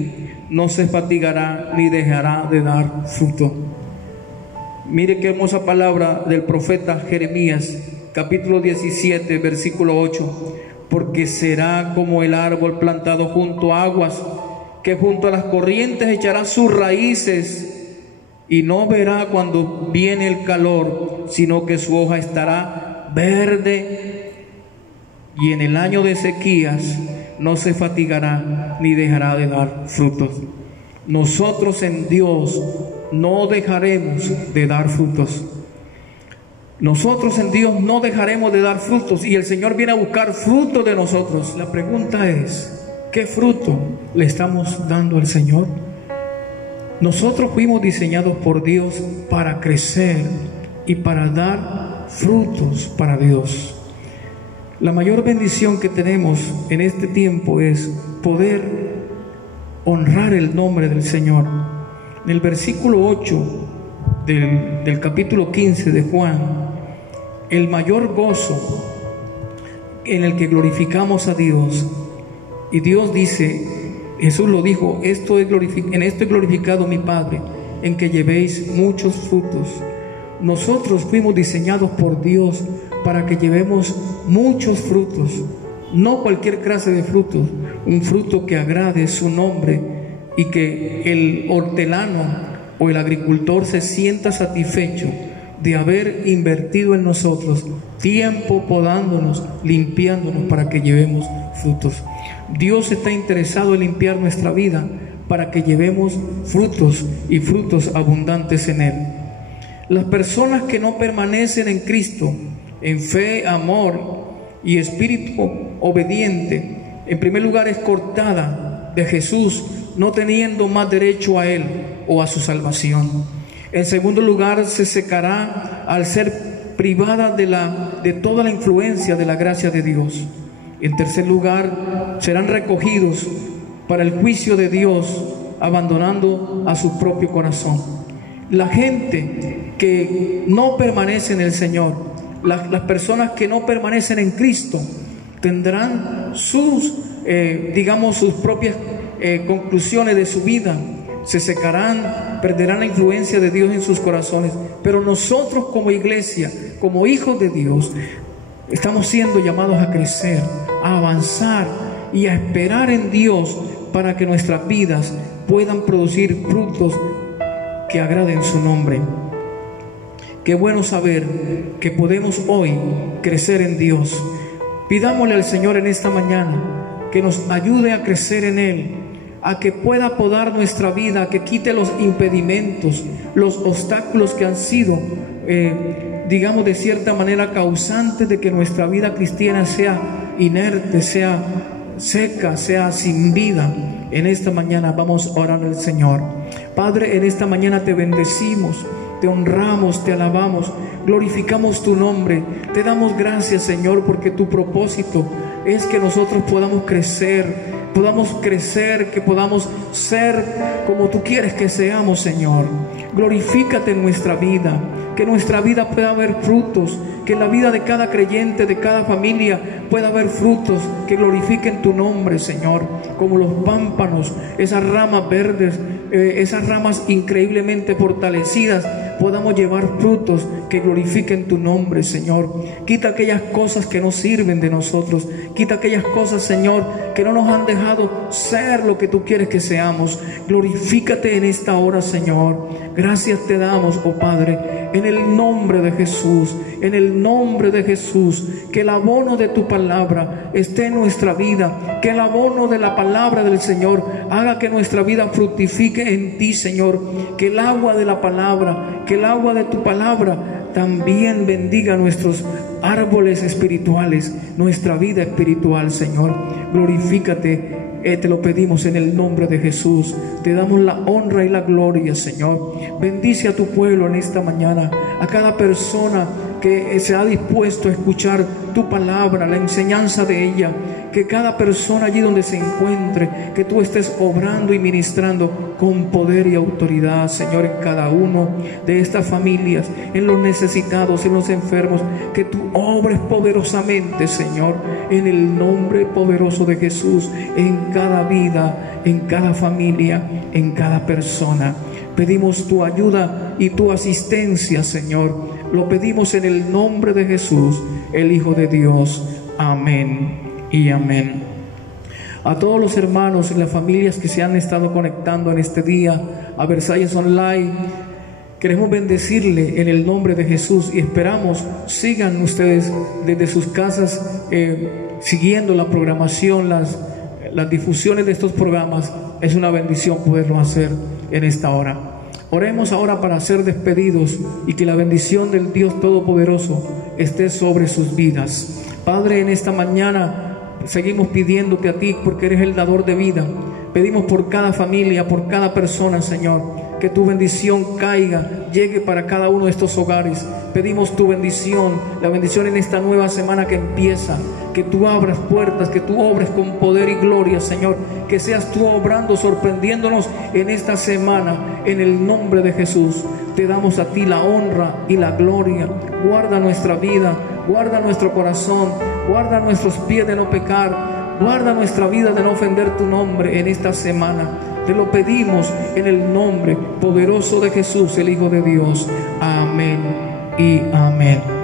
no se fatigará ni dejará de dar fruto. Mire qué hermosa palabra del profeta Jeremías, capítulo 17, versículo 8. Porque será como el árbol plantado junto a aguas, que junto a las corrientes echará sus raíces y no verá cuando viene el calor, sino que su hoja estará verde, y en el año de sequías no se fatigará ni dejará de dar frutos. Nosotros en Dios no dejaremos de dar frutos. Nosotros en Dios no dejaremos de dar frutos, y el Señor viene a buscar fruto de nosotros. La pregunta es, ¿qué fruto le estamos dando al Señor? Nosotros fuimos diseñados por Dios para crecer y para dar frutos para Dios. La mayor bendición que tenemos en este tiempo es poder honrar el nombre del Señor. En el versículo 8 del capítulo 15 de Juan, el mayor gozo en el que glorificamos a Dios. Y Dios dice, Jesús lo dijo, en esto he glorificado mi Padre, en que llevéis muchos frutos. Nosotros fuimos diseñados por Dios para que llevemos muchos frutos, no cualquier clase de frutos, un fruto que agrade su nombre y que el hortelano o el agricultor se sienta satisfecho de haber invertido en nosotros tiempo podándonos, limpiándonos para que llevemos frutos. Dios está interesado en limpiar nuestra vida para que llevemos frutos y frutos abundantes en Él. Las personas que no permanecen en Cristo, en fe, amor y espíritu obediente, en primer lugar es cortada de Jesús, no teniendo más derecho a Él o a su salvación. En segundo lugar, se secará al ser privada de toda la influencia de la gracia de Dios. En tercer lugar, serán recogidos para el juicio de Dios, abandonando a su propio corazón. La gente que no permanece en el Señor, las personas que no permanecen en Cristo, tendrán sus propias conclusiones de su vida. Se secarán, perderán la influencia de Dios en sus corazones. Pero nosotros como iglesia, como hijos de Dios, estamos siendo llamados a crecer, a avanzar y a esperar en Dios para que nuestras vidas puedan producir frutos que agraden su nombre. Qué bueno saber que podemos hoy crecer en Dios. Pidámosle al Señor en esta mañana que nos ayude a crecer en Él, a que pueda podar nuestra vida, a que quite los impedimentos, los obstáculos que han sido, de cierta manera causantes de que nuestra vida cristiana sea inerte, sea seca, sea sin vida. En esta mañana vamos a orar al Señor. Padre, en esta mañana te bendecimos, te honramos, te alabamos, glorificamos tu nombre. Te damos gracias, Señor, porque tu propósito es que nosotros podamos crecer, que podamos ser como tú quieres que seamos, Señor. Glorifícate en nuestra vida, que nuestra vida pueda haber frutos, que en la vida de cada creyente, de cada familia pueda haber frutos que glorifiquen tu nombre, Señor, como los pámpanos, esas ramas verdes, esas ramas increíblemente fortalecidas, podamos llevar frutos que glorifiquen tu nombre, Señor. Quita aquellas cosas que no sirven de nosotros, quita aquellas cosas, Señor, que no nos han dejado ser lo que tú quieres que seamos. Glorifícate en esta hora, Señor. Gracias te damos, oh Padre, en el nombre de Jesús, en el nombre de Jesús. Que el abono de tu palabra esté en nuestra vida, que el abono de la palabra del Señor haga que nuestra vida fructifique en ti, Señor. Que el agua de la palabra, que el agua de tu palabra también bendiga nuestros árboles espirituales, nuestra vida espiritual, Señor. Glorifícate, te lo pedimos en el nombre de Jesús. Te damos la honra y la gloria, Señor. Bendice a tu pueblo en esta mañana, a cada persona que se ha dispuesto a escuchar tu palabra, la enseñanza de ella. Que cada persona allí donde se encuentre, que tú estés obrando y ministrando con poder y autoridad, Señor, en cada uno de estas familias, en los necesitados, en los enfermos. Que tú obres poderosamente, Señor, en el nombre poderoso de Jesús, en cada vida, en cada familia, en cada persona. Pedimos tu ayuda y tu asistencia, Señor. Lo pedimos en el nombre de Jesús, el Hijo de Dios. Amén y amén. A todos los hermanos y las familias que se han estado conectando en este día a Versalles Online, queremos bendecirle en el nombre de Jesús y esperamos sigan ustedes desde sus casas siguiendo la programación, las difusiones de estos programas. Es una bendición poderlo hacer en esta hora. Oremos ahora para ser despedidos y que la bendición del Dios Todopoderoso esté sobre sus vidas. Padre, en esta mañana seguimos pidiéndote a ti porque eres el dador de vida. Pedimos por cada familia, por cada persona, Señor, que tu bendición caiga, llegue para cada uno de estos hogares. Pedimos tu bendición, la bendición en esta nueva semana que empieza, que tú abras puertas, que tú obres con poder y gloria, Señor, que seas tú obrando, sorprendiéndonos en esta semana, en el nombre de Jesús. Te damos a ti la honra y la gloria. Guarda nuestra vida, guarda nuestro corazón, guarda nuestros pies de no pecar, guarda nuestra vida de no ofender tu nombre en esta semana. Te lo pedimos en el nombre poderoso de Jesús, el Hijo de Dios. Amén y amén.